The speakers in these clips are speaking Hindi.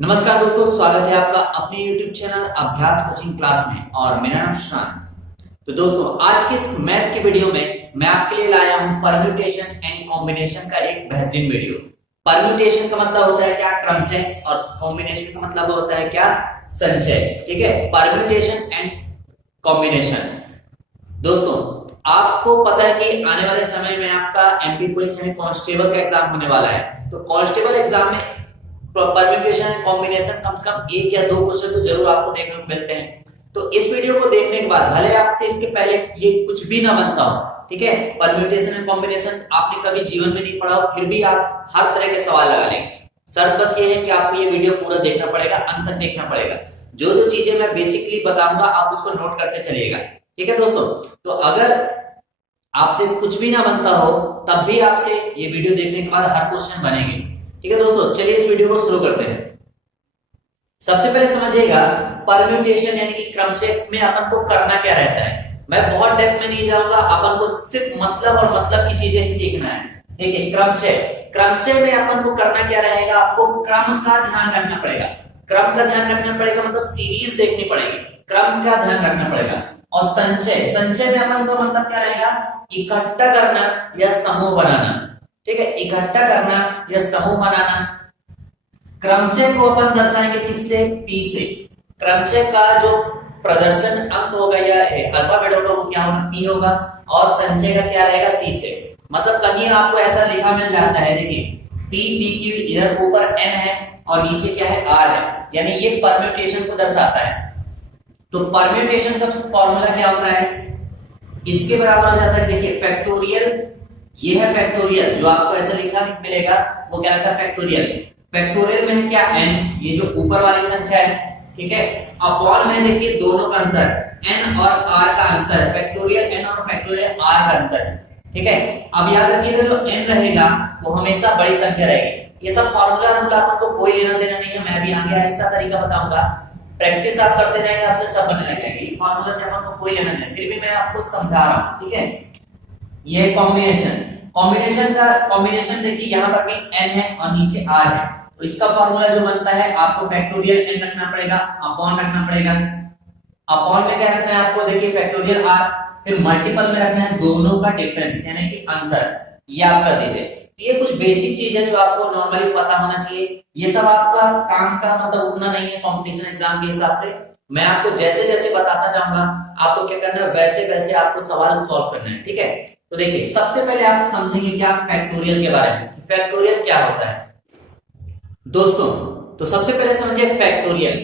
नमस्कार दोस्तों, स्वागत है आपका अपने YouTube चैनल अभ्यास कोचिंग क्लास में और मेरा नाम शान। तो दोस्तों, आज के इस मैथ की वीडियो में मैं आपके लिए लाया हूं परम्यूटेशन एंड कॉम्बिनेशन का एक बेहतरीन वीडियो। परम्यूटेशन का मतलब होता है क्या, क्रमचय, और कॉम्बिनेशन का मतलब होता है क्या, संचय। ठीक है, परम्यूटेशन एंड कॉम्बिनेशन। दोस्तों, आपको पता है कि आने वाले समय में आपका एमपी पुलिस यानी कांस्टेबल का एग्जाम होने वाला है। तो कांस्टेबल एग्जाम में परम्यूटेशन एंड कॉम्बिनेशन कम से कम एक या दो क्वेश्चन तो जरूर आपको देखने को मिलते हैं। तो इस वीडियो को देखने के बाद भले आपसे इसके पहले ये कुछ भी ना बनता हो, ठीक है, परम्यूटेशन एंड कॉम्बिनेशन आपने कभी जीवन में नहीं पढ़ा हो, फिर भी आप हर तरह के सवाल लगा लेंगे। शर्त बस ये है कि आपको ये वीडियो पूरा देखना पड़ेगा, अंत तक देखना पड़ेगा। जो जो चीजें मैं बेसिकली बताऊंगा आप उसको नोट करते चलिएगा। ठीक है दोस्तों, तो अगर आपसे कुछ भी ना बनता हो तब भी आपसे ये वीडियो देखने के बाद हर क्वेश्चन बनेंगे। ठीक है दोस्तों, चलिए इस वीडियो को शुरू करते हैं। सबसे पहले समझिएगा परम्यूटेशन यानी कि क्रमचय में अपन को करना क्या रहता है। मैं बहुत डेप्थ में नहीं जाऊंगा, अपन को सिर्फ मतलब और मतलब की चीजें ही सीखना है। देखिए, क्रमचय, क्रमचय में अपन को करना क्या रहेगा, आपको क्रम का ध्यान रखना पड़ेगा। क्रम का ध्यान रखना पड़ेगा मतलब सीरीज देखनी पड़ेगी, क्रम का ध्यान रखना पड़ेगा। और संचय, संचय में अपन को मतलब क्या रहेगा, इकट्ठा करना या समूह बनाना। ठीक है, इकट्ठा करना या समूह बनाना। क्रमचय को अपन दर्शाएंगे किससे, पी से। क्रमचय का जो प्रदर्शन अंक होगा या अल्फाबेट होगा वो क्या होगा, पी होगा। और संचय का क्या रहेगा, सी से। मतलब कहीं आपको ऐसा लिखा मिल जाता है, देखिए पी, पी की इधर ऊपर एन है और नीचे क्या है, आर है, यानी ये परम्यूटेशन को दर्शाता है। तो परम्यूटेशन का फॉर्मूला क्या होता है, इसके बराबर हो जाता है, देखिए फैक्टोरियल, ये है फैक्टोरियल, जो आपको ऐसा लिखा मिलेगा वो क्या होता है, फैक्टोरियल। फैक्टोरियल में है क्या, n, ये जो ऊपर वाली संख्या है, ठीक है। अपॉन में देखिए दोनों का अंतर, n और r का अंतर, फैक्टोरियल n और फैक्टोरियल r का अंतर है। ठीक है, अब याद रखिएगा जो n रहेगा वो हमेशा बड़ी संख्या रहेगी। ये सब फॉर्मूला आपको कोई लेना देना नहीं है, मैं भी आगे ऐसा तरीका बताऊंगा, प्रैक्टिस आप करते जाएंगे आपसे सब बनने लग जाएगी। फॉर्मूला से आपको कोई लेना नहीं, फिर भी मैं आपको समझा रहा हूं। ठीक है, ये कॉम्बिनेशन, कॉम्बिनेशन का कॉम्बिनेशन देखिए यहाँ पर भी n है और नीचे r है। तो इसका फॉर्मूला जो बनता है, आपको फैक्टोरियल n रखना पड़ेगा, अपॉन रखना पड़ेगा। अपॉन में क्या रखना है आपको, देखिए फैक्टोरियल r, फिर मल्टीपल में रखना है दोनों का डिफरेंस यानी कि अंतर, ये आप कर दीजिए। ये कुछ बेसिक चीज है जो आपको नॉर्मली पता होना चाहिए। ये सब आपका काम का मतलब उतना नहीं है कंपटीशन एग्जाम के हिसाब से। मैं आपको जैसे जैसे बताता जाऊंगा आपको क्या करना है, वैसे वैसे आपको सवाल सॉल्व करना है। ठीक है, तो देखिए सबसे पहले आप समझेंगे क्या, फैक्टोरियल के बारे में। फैक्टोरियल क्या होता है दोस्तों, तो सबसे पहले समझिए फैक्टोरियल।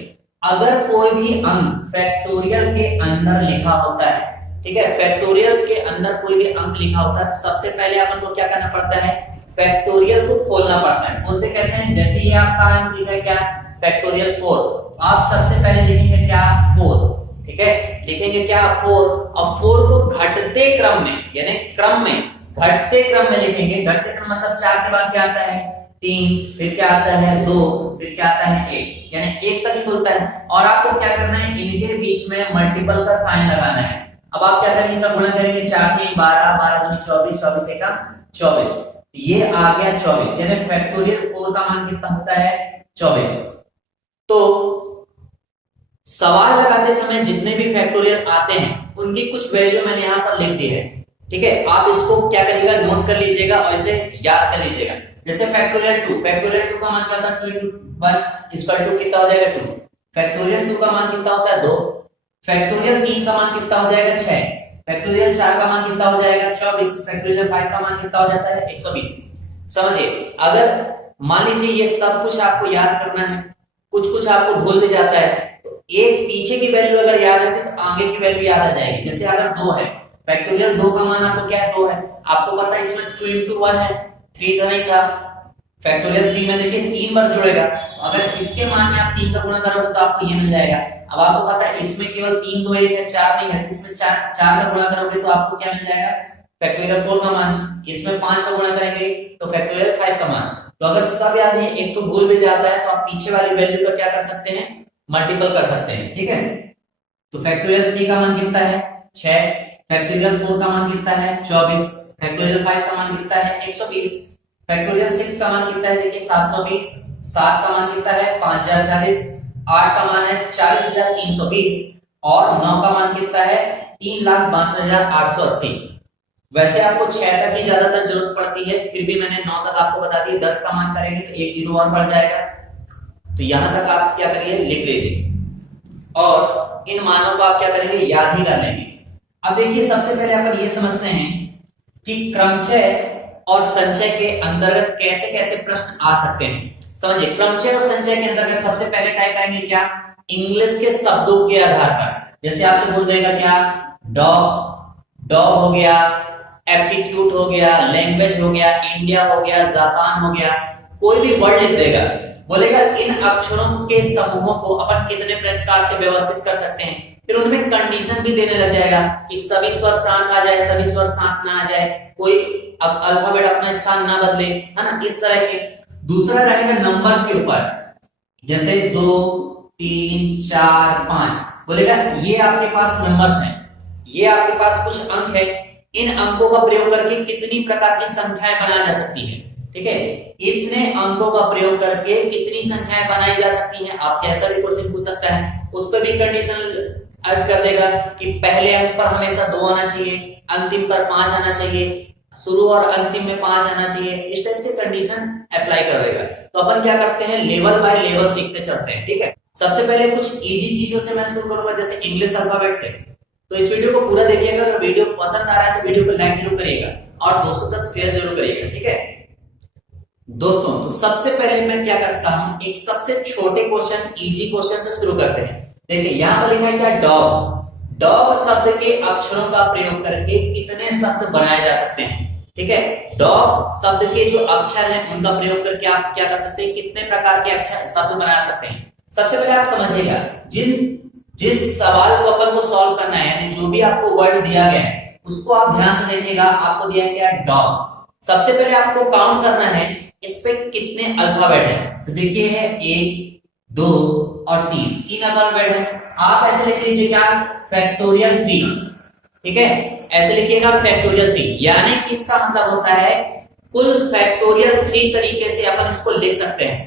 अगर कोई भी अंक फैक्टोरियल के अंदर लिखा होता है, ठीक है, फैक्टोरियल के अंदर कोई भी अंक लिखा होता है, तो सबसे पहले अपन को क्या करना पड़ता है, फैक्टोरियल को खोलना पड़ता है। खोलते कैसे हैं, जैसे ये आपका अंक लिखा है क्या, फैक्टोरियल 4, आप सबसे पहले लिखेंगे क्या, 4। ठीक है, लिखेंगे क्या, 4, और 4 को घटते क्रम में यानी क्रम में, घटते क्रम में लिखेंगे। घटते क्रम मतलब 4 के बाद क्या आता है, 3, फिर क्या आता है 2, फिर क्या आता है 1, यानी 1 तक ही खुलता है। और आपको क्या करना है, इनके बीच में मल्टीपल का साइन लगाना है। अब आप क्या करेंगे, इनका गुणा करेंगे, 4 3 12, 12 दूनी 24, 24 1 24, ये आ गया 24, यानी फैक्टोरियल 4 का मान कितना होता है, 24। तो सवाल लगाते समय जितने भी फैक्टोरियल आते हैं उनकी कुछ वैल्यू मैंने यहाँ पर लिख दी है। ठीक है, आप इसको क्या करिएगा, नोट कर लीजिएगा और इसे याद कर लीजिएगा। जैसे फैक्टोरियल 2, फैक्टोरियल 2 का मान क्या था, 2 into 1 इक्वल टू कितना हो जाएगा, 2। फैक्टोरियल 2 का मान कितना होता है, 2। फैक्टोरियल 3 का मान कितना हो जाएगा, 6। फैक्टोरियल 4 का मान कितना हो जाएगा, 24। फैक्टोरियल 5 का मान कितना हो जाता है, 120। समझिए, अगर मान लीजिए ये सब कुछ आपको याद करना है, कुछ कुछ आपको भूल भी जाता है, तो एक पीछे की वैल्यू अगर याद है तो आगे की वैल्यू याद आ जाएगी। जैसे अगर 2 है, फैक्टोरियल 2 का मान आपको क्या है, 2 है, आपको पता है इसमें 2 into 1 है, 3 तो नहीं था। फैक्टोरियल 3 में देखिए 3 बार जुड़ेगा, अगर इसके मान में आप 3 का गुणा करोगे तो आपको ये मिल जाएगा। अब आपको पता है इसमें केवल 3 2 1 है, 4 नहीं है, इसमें 4 का गुणा करोगे तो आपको क्या मिल जाएगा, फैक्टोरियल 4 का मान। इसमें 5 का गुणा करेंगे तो फैक्टोरियल 5 का मान। तो अगर सब याद नहीं, एक तो भूल भी जाता है, तो आप पीछे वाली वैल्यू का क्या कर सकते हैं, मल्टीपल कर सकते हैं। ठीक है, तो फैक्टोरियल 3 का मान कितना है, 6। फैक्टोरियल 4 का मान कितना है, 24। फैक्टोरियल 5 का मान कितना है, 120। फैक्टोरियल 6 का मान कितना है, देखिए 720, 7 का मान कितना है 5040, 8 का मान है 40320 और 9 का मान कितना है 3,62,880। वैसे आपको 6 तक ही ज्यादातर जरूरत पड़ती है, फिर भी मैंने 9 तक आपको बता दिया। 10 का मान करेंगे तो एक जीरो और बढ़ जाएगा, तो यहां तक आप क्या करिए लिख लीजिए और इन मानों को आप क्या करेंगे याद ही कर लेंगे। अब देखिए सबसे पहले अपन ये समझते हैं कि क्रमचय और संचय के अंतर्गत कैसे कैसे प्रश्न आ सकते हैं। समझिए, क्रमचय और संचय के अंतर्गत सबसे पहले टाइप आएंगे क्या, इंग्लिश के शब्दों के आधार पर। जैसे आपसे बोल देगा क्या, डॉग, डॉग हो गया, एप्टीट्यूड हो गया, लैंग्वेज हो गया, इंडिया हो गया, जापान हो गया, कोई भी वर्ड लिख देगा, बोलेगा इन अक्षरों के समूहों को अपन कितने प्रकार से व्यवस्थित कर सकते हैं। फिर उनमें कंडीशन भी देने लग जाएगा कि सभी स्वर शांत आ जाए, सभी स्वर शांत ना आ जाए, कोई अल्फाबेट अपना स्थान ना बदले, है ना, इस तरह के। दूसरा रहेगा नंबर्स के ऊपर, जैसे 2 3 4 5, बोलेगा ये आपके पास नंबर्स हैं, ये आपके पास कुछ अंक है, इन अंकों का प्रयोग करके कितनी प्रकार की संख्याएं बनाई जा सकती है। ठीक है, इतने अंकों का प्रयोग करके कितनी संख्याएं बनाई जा सकती हैं, आपसे ऐसा भी क्वेश्चन पूछ सकता है। उस पर भी कंडीशन ऐड कर देगा कि पहले अंक पर हमेशा 2 आना चाहिए, अंतिम पर 5 आना चाहिए, शुरू और अंतिम में 5 आना चाहिए, इस टाइप से कंडीशन अप्लाई कर देगा। तो अपन क्या करते हैं, लेवल बाय लेवल सीखते चलते हैं। ठीक है, सबसे पहले कुछ इजी चीजों से मैं शुरू करूंगा, जैसे इंग्लिश अल्फाबेट से। तो इस वीडियो को पूरा देखिएगा, अगर वीडियो पसंद आ रहा है तो वीडियो को लाइक जरूर करिएगा और दोस्तों तक शेयर जरूर करिएगा। ठीक है दोस्तों, तो सबसे पहले मैं क्या करता हूं, एक सबसे छोटे क्वेश्चन, इजी क्वेश्चन से शुरू करते हैं। देखिए यहां पर लिखा है क्या, डॉग। डॉग शब्द के अक्षरों का प्रयोग करके कितने शब्द बनाए जा सकते हैं। ठीक है, डॉग शब्द के जो अक्षर हैं उनका प्रयोग करके आप क्या कर सकते हैं, कितने प्रकार के अक्षर शब्द बना सकते हैं। सबसे पहले आप समझिएगा, जिस सवाल को अपन को सॉल्व करना है, यानी जो भी आपको वर्ड दिया गया है उसको आप ध्यान से देखिएगा। आपको दिया गया डॉग, सबसे पहले आपको काउंट करना है इस पे कितने अल्फाबेट हैं। तो देखिए है 1 2 और 3 अल्फाबेट है। आप ऐसे लिख लीजिए क्या, फैक्टोरियल 3। ठीक है, ऐसे लिखिएगा फैक्टोरियल 3, यानी कि इसका मतलब होता है कुल फैक्टोरियल 3 तरीके से अपन इसको लिख सकते हैं।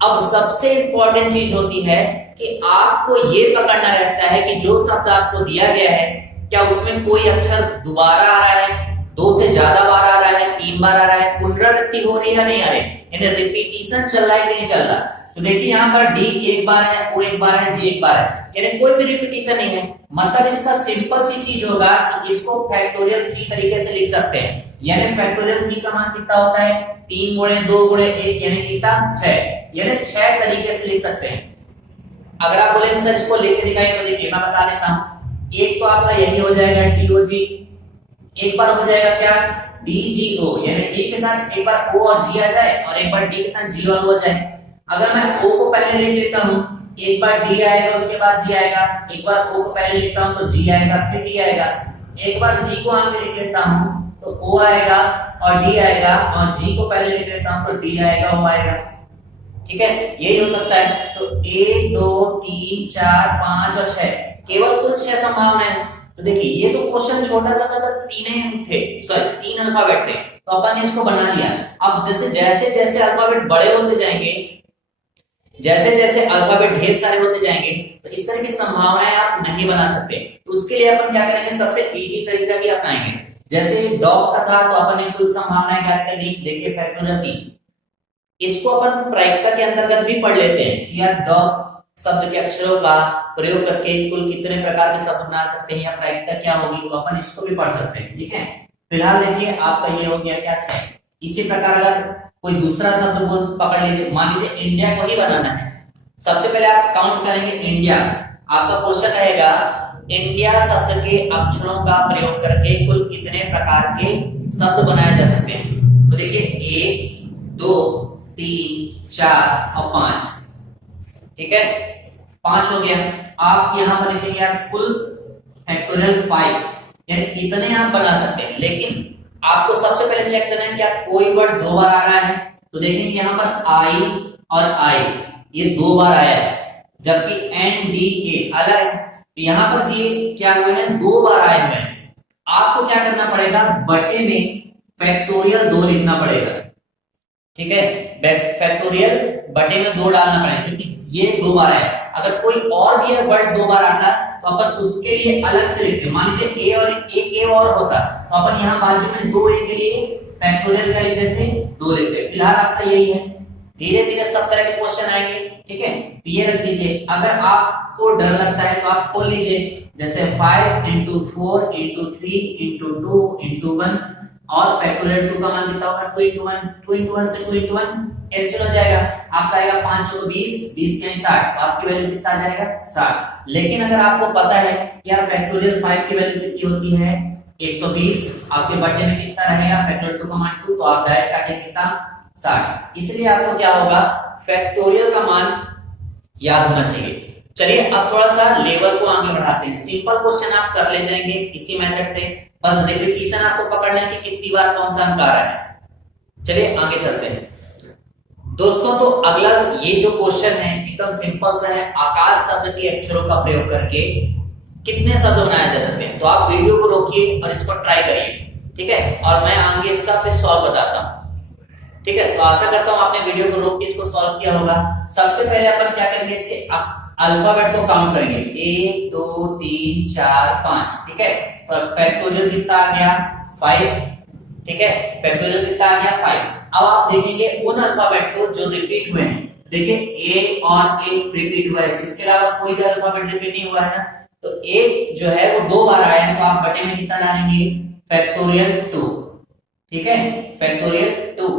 अब सबसे इंपॉर्टेंट चीज होती है कि आपको ये पकड़ना रहता है कि जो शब्द आपको दिया गया है क्या उसमें कोई अक्षर दोबारा आ रहा है, 2 से ज्यादा बार आ रहा है, 3 बार आ रहा है, पुनरावृत्ति हो रही है या नहीं आ रही, यानी रिपीटिशन चल रहा है कि नहीं चल रहा। तो देखिए यहाँ पर डी एक बार है, ओ एक बार है, जी एक बार है, यानी कोई भी रिपीटिशन नहीं है। मतलब इसका सिंपल सी चीज होगा कि इसको फैक्टोरियल 3 तरीके से लिख सकते हैं। यानी फैक्टोरियल 3 का मान कितना होता है, 3 गुणे 2 गुणे 1 यानी कितना 6, यानी 6 तरीके से लिख सकते हैं। अगर आप बोलेंगे सर इसको लिख के दिखाइए, तो देखिए मैं बता देता हूँ। एक तो आपका यही हो जाएगा DOG, एक बार हो जाएगा क्या DGO, यानी डी के साथ एक बार O और G आ जाए और एक बार डी के साथ G और O आ जाए। अगर मैं O को पहले लिख लेता हूँ, एक बार D आएगा उसके बाद G आएगा, एक बार O को पहले लिखता हूँ तो G आएगा फिर D आएगा, एक बार G को आगे लिख लेता हूँ तो O आएगा और D आएगा, और G को पहले लिख लेता हूँ तो D आएगा O आएगा। ठीक है, यही हो सकता है। तो 1 2 3 4 5 और 6, केवल कुल 6 संभावनाएं हैं। तो देखिए ये तो क्वेश्चन छोटा सा था, तो 3 थे, सॉरी 3 अल्फाबेट थे, तो अपन ने इसको बना लिया। अब जैसे जैसे जैसे अल्फाबेट बड़े होते जाएंगे, जैसे जैसे अल्फाबेट ढेर सारे होते जाएंगे, तो इस तरह की संभावनाएं आप नहीं बना सकते। तो उसके लिए अपन क्या करेंगे, सबसे इजी तरीका ही अपनाएंगे। जैसे डॉग का था तो अपन ने कुल संभावनाएं ज्ञात कर ली। देखिए फैक्टोरियल 3, इसको अपन प्रायिकता के अंतर्गत भी पढ़ लेते हैं। यार डॉग शब्द के अक्षरों का प्रयोग करके कुल कितने प्रकार के शब्द बना सकते हैं या प्रायिकता क्या होगी, तो अपन इसको भी पढ़ सकते हैं। ठीक है, फिलहाल देखिए आपका ये हो गया क्या 6। इसी प्रकार अगर कोई दूसरा शब्द बोल पकड़ लीजिए, मान लीजिए इंडिया को ही बनाना है। सबसे पहले आप काउंट करेंगे इंडिया। आपका क्वेश्चन रहेगा इंडिया शब्द के अक्षरों का प्रयोग करके कुल कितने प्रकार के शब्द बनाए जा सकते हैं। तो देखिए 1 2 3 4 और 5। ठीक है, 5 हो गया। आप यहां पर लिखेंगे यार कुल फैक्टोरियल 5, यानी इतने आप बना सकते हैं। लेकिन आपको सबसे पहले चेक करना है क्या कोई वर्ड 2 बार आ रहा है। तो देखेंगे यहां पर आई और आई ये 2 बार आया है, जबकि NDA अलग है। तो यहां पर जी क्या हुए हैं, 2 बार आए हुए हैं। आपको क्या करना पड़ेगा, बटे में फैक्टोरियल 2 लिखना पड़ेगा। ठीक है, फैक्टोरियल बटे में 2 डालना पड़ेगा क्योंकि ये 2 बार है। अगर कोई और भी वर्ड 2 बार आता तो अपन उसके लिए अलग से लिखते। मान लीजिए ए और एक ए और होता तो अपन यहाँ बाजू में 2 ए के लिए फैक्टोरियल क्या लिख देते, 2 लिखते। फिलहाल आपका यही है, धीरे धीरे सब तरह के क्वेश्चन आएंगे। ठीक है, तो ये रख दीजिए। अगर आपको डर लगता है तो आप खोल लीजिए, जैसे 5 into 4 into 3 into 2 into 1 और फैक्टोरियल 2 का मान कितना होगा, 2 into 1, 2 into 1 से 2 into 1 कैंसिल हो जाएगा। आपका आएगा 5 चौको 20, 20 के 60, तो आपकी वैल्यू कितना आ जाएगा, 60। लेकिन अगर आपको पता है यार फैक्टोरियल 5 की वैल्यू कितनी होती है, 120, आपके बटे में कितना रहेगा, फैक्टोरियल 2 का मान 2, तो आप डायरेक्ट काटेंगे कितना, 60। इसलिए आपको क्या होगा, फैक्टोरियल का मान याद होना चाहिए। चलिए अब थोड़ा सा लेवल को आगे बढ़ाते हैं। सिंपल क्वेश्चन आप कर ले जाएंगे इसी मेथड से, बस रिपीटिशन आपको पकड़ना है कि कितनी बार कौन सा अंक आ रहा है। चलिए आगे चलते हैं दोस्तों। तो अगला ये जो क्वेश्चन है एकदम सिंपल सा है, आकाश शब्द के अक्षरों का प्रयोग करके कितने शब्द बनाए जा सकते हैं। तो आप वीडियो को रोकिए और इसको ट्राई करिए, ठीक है, और मैं आगे इसका फिर सॉल्व बताता हूं। ठीक है, तो आशा करता हूं आपने वीडियो को रोक के इसको सॉल्व किया होगा। सबसे पहले अपन क्या करेंगे, इसके अल्फाबेट को काउंट करेंगे, 1 2 3 4 5। ठीक है, तो फैक्टोरियल कितना आ गया, 5। ठीक है, फैक्टोरियल कितना आ गया, 5। अब आप देखेंगे उन अल्फाबेट को जो रिपीट हुए हैं। देखिए ए और ए रिपीट हुआ है, इसके अलावा कोई भी अल्फाबेट रिपीट नहीं हुआ है ना। तो एक जो है वो 2 बार आया है, तो आप बटे में कितना डालेंगे, फैक्टोरियल 2। ठीक है, फैक्टोरियल 2।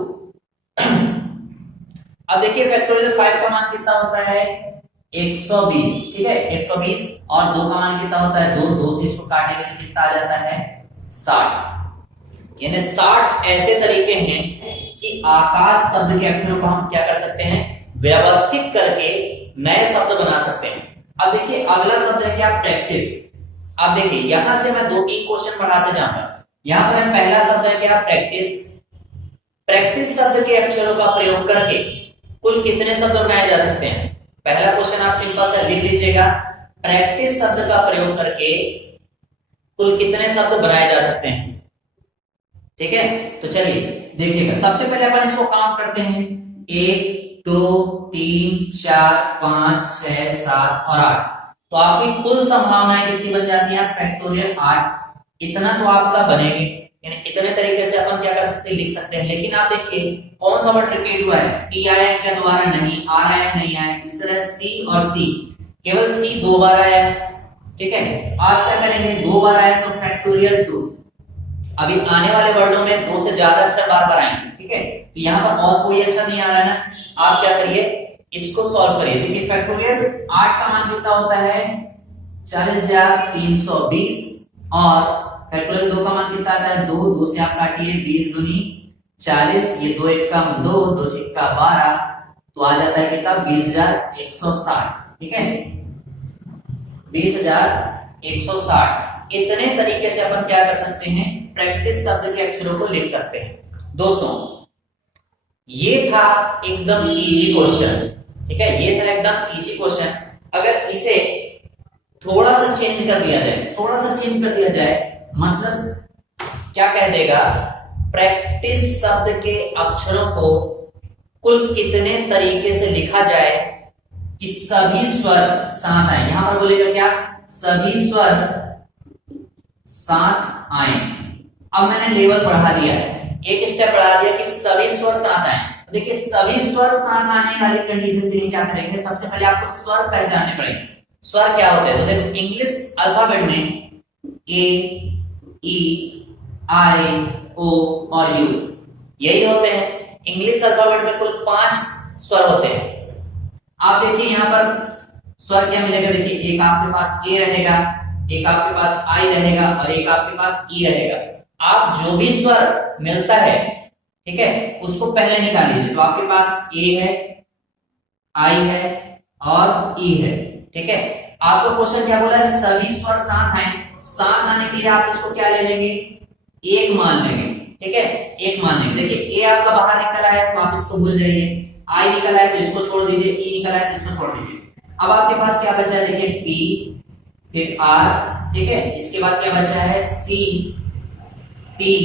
अब देखिए फैक्टोरियल 5 का मान कितना होता है, 120। ठीक है, 120 और 2 का मान कितना होता है, 2। 2 से इसको काटेंगे तो कितना आ जाता है, 60। यानी 60 ऐसे तरीके हैं कि आकाश शब्द के अक्षरों को हम क्या कर सकते हैं, व्यवस्थित करके नए शब्द बना सकते हैं। अब देखिए अगला शब्द है क्या, प्रैक्टिस। अब देखिए यहां से मैं 2-3 क्वेश्चन बढ़ाते जाऊंगा। यहां पर पहला शब्द है क्या, प्रैक्टिस। प्रैक्टिस शब्द के अक्षरों का प्रयोग करके कुल कितने शब्द बनाए जा सकते हैं। पहला क्वेश्चन आप सिंपल सा लिख लीजिएगा, प्रैक्टिस शब्द का प्रयोग करके कुल कितने शब्द बनाए जा सकते हैं। ठीक है, तो चलिए देखिएगा। सबसे पहले अपन इसको काउंट करते हैं, 1 2 3 4 5 6 7 और 8। तो आपकी कुल संभावनाएं कितनी बन जाती है, फैक्टोरियल 8। इतना तो आपका बनेगी, यानी इतने तरीके से अपन क्या कर सकते हैं, लिख सकते हैं। लेकिन आप देखिए कौन सा वर्ड रिपीट हुआ है, टी आया है क्या दोबारा, नहीं। आर आया है, नहीं आया। इस तरह सी और सी, केवल सी 2 बार आया है। ठीक है, आप क्या करेंगे, 2 बार आया तो फैक्टोरियल 2। अभी आने वाले वर्डों में 2 से ज्यादा अक्षर बार बार आएंगे। ठीक है, तो यहाँ पर और कोई अक्षर नहीं आ रहा है ना। आप क्या करिए, इसको सॉल्व करिए। देखिए फैक्टोरियल 8 का मान कितना होता है, 40,320 और फैक्टोरियल 2 का मान कितना आता है, 2। 2 से आप काटिए, 20 दूनी 40, ये 2 1 का 2, 2 6 का 12, तो आ जाता है कितना, 20,160। ठीक है, 20,160। इतने तरीके से अपन क्या कर सकते हैं, प्रैक्टिस शब्द के अक्षरों को लिख सकते हैं। दोस्तों ये था एकदम इजी क्वेश्चन। ठीक है, ये था एकदम इजी क्वेश्चन। अगर इसे थोड़ा सा चेंज कर दिया जाए, थोड़ा सा चेंज कर दिया जाए, मतलब क्या कह देगा, प्रैक्टिस शब्द के अक्षरों को कुल कितने तरीके से लिखा जाए कि सभी स्वर साथ आए। यहां पर बोलेगा क्या, सभी स्वर साथ आए। अब मैंने लेवल बढ़ा दिया है, एक स्टेप बढ़ा दिया कि सभी स्वर साथ आए। देखिए सभी स्वर साथ आने वाली कंडीशन के लिए क्या करेंगे, सबसे पहले आपको स्वर पहचानने पड़ेंगे। स्वर क्या होते हैं, तो देखो इंग्लिश अल्फाबेट में ए ई आई ओ और यू यही होते हैं। इंग्लिश अल्फाबेट में कुल 5 स्वर होते हैं। आप देखिए यहां पर स्वर क्या मिलेगा, देखिए एक आपके पास ए रहेगा, एक आपके पास आई रहेगा और एक आपके पास ई रहेगा। आप जो भी स्वर मिलता है, ठीक है, उसको पहले निकाल लीजिए। तो आपके पास ए है, आई है और ई है। ठीक है, आपको क्वेश्चन क्या बोला है, सभी स्वर साथ आए। साथ आने के लिए आप इसको क्या ले लेंगे, एक मान लेंगे। ठीक है, एक मान लेंगे। देखिए ए आपका बाहर निकल आया तो आप इसको भूल जाइए, आई निकल आया तो इसको छोड़ दीजिए, ई निकल आया तो इसको छोड़ दीजिए। अब आपके पास क्या बचा है, देखिए पी, फिर आर। ठीक है, इसके बाद क्या बचा है, सी, टी,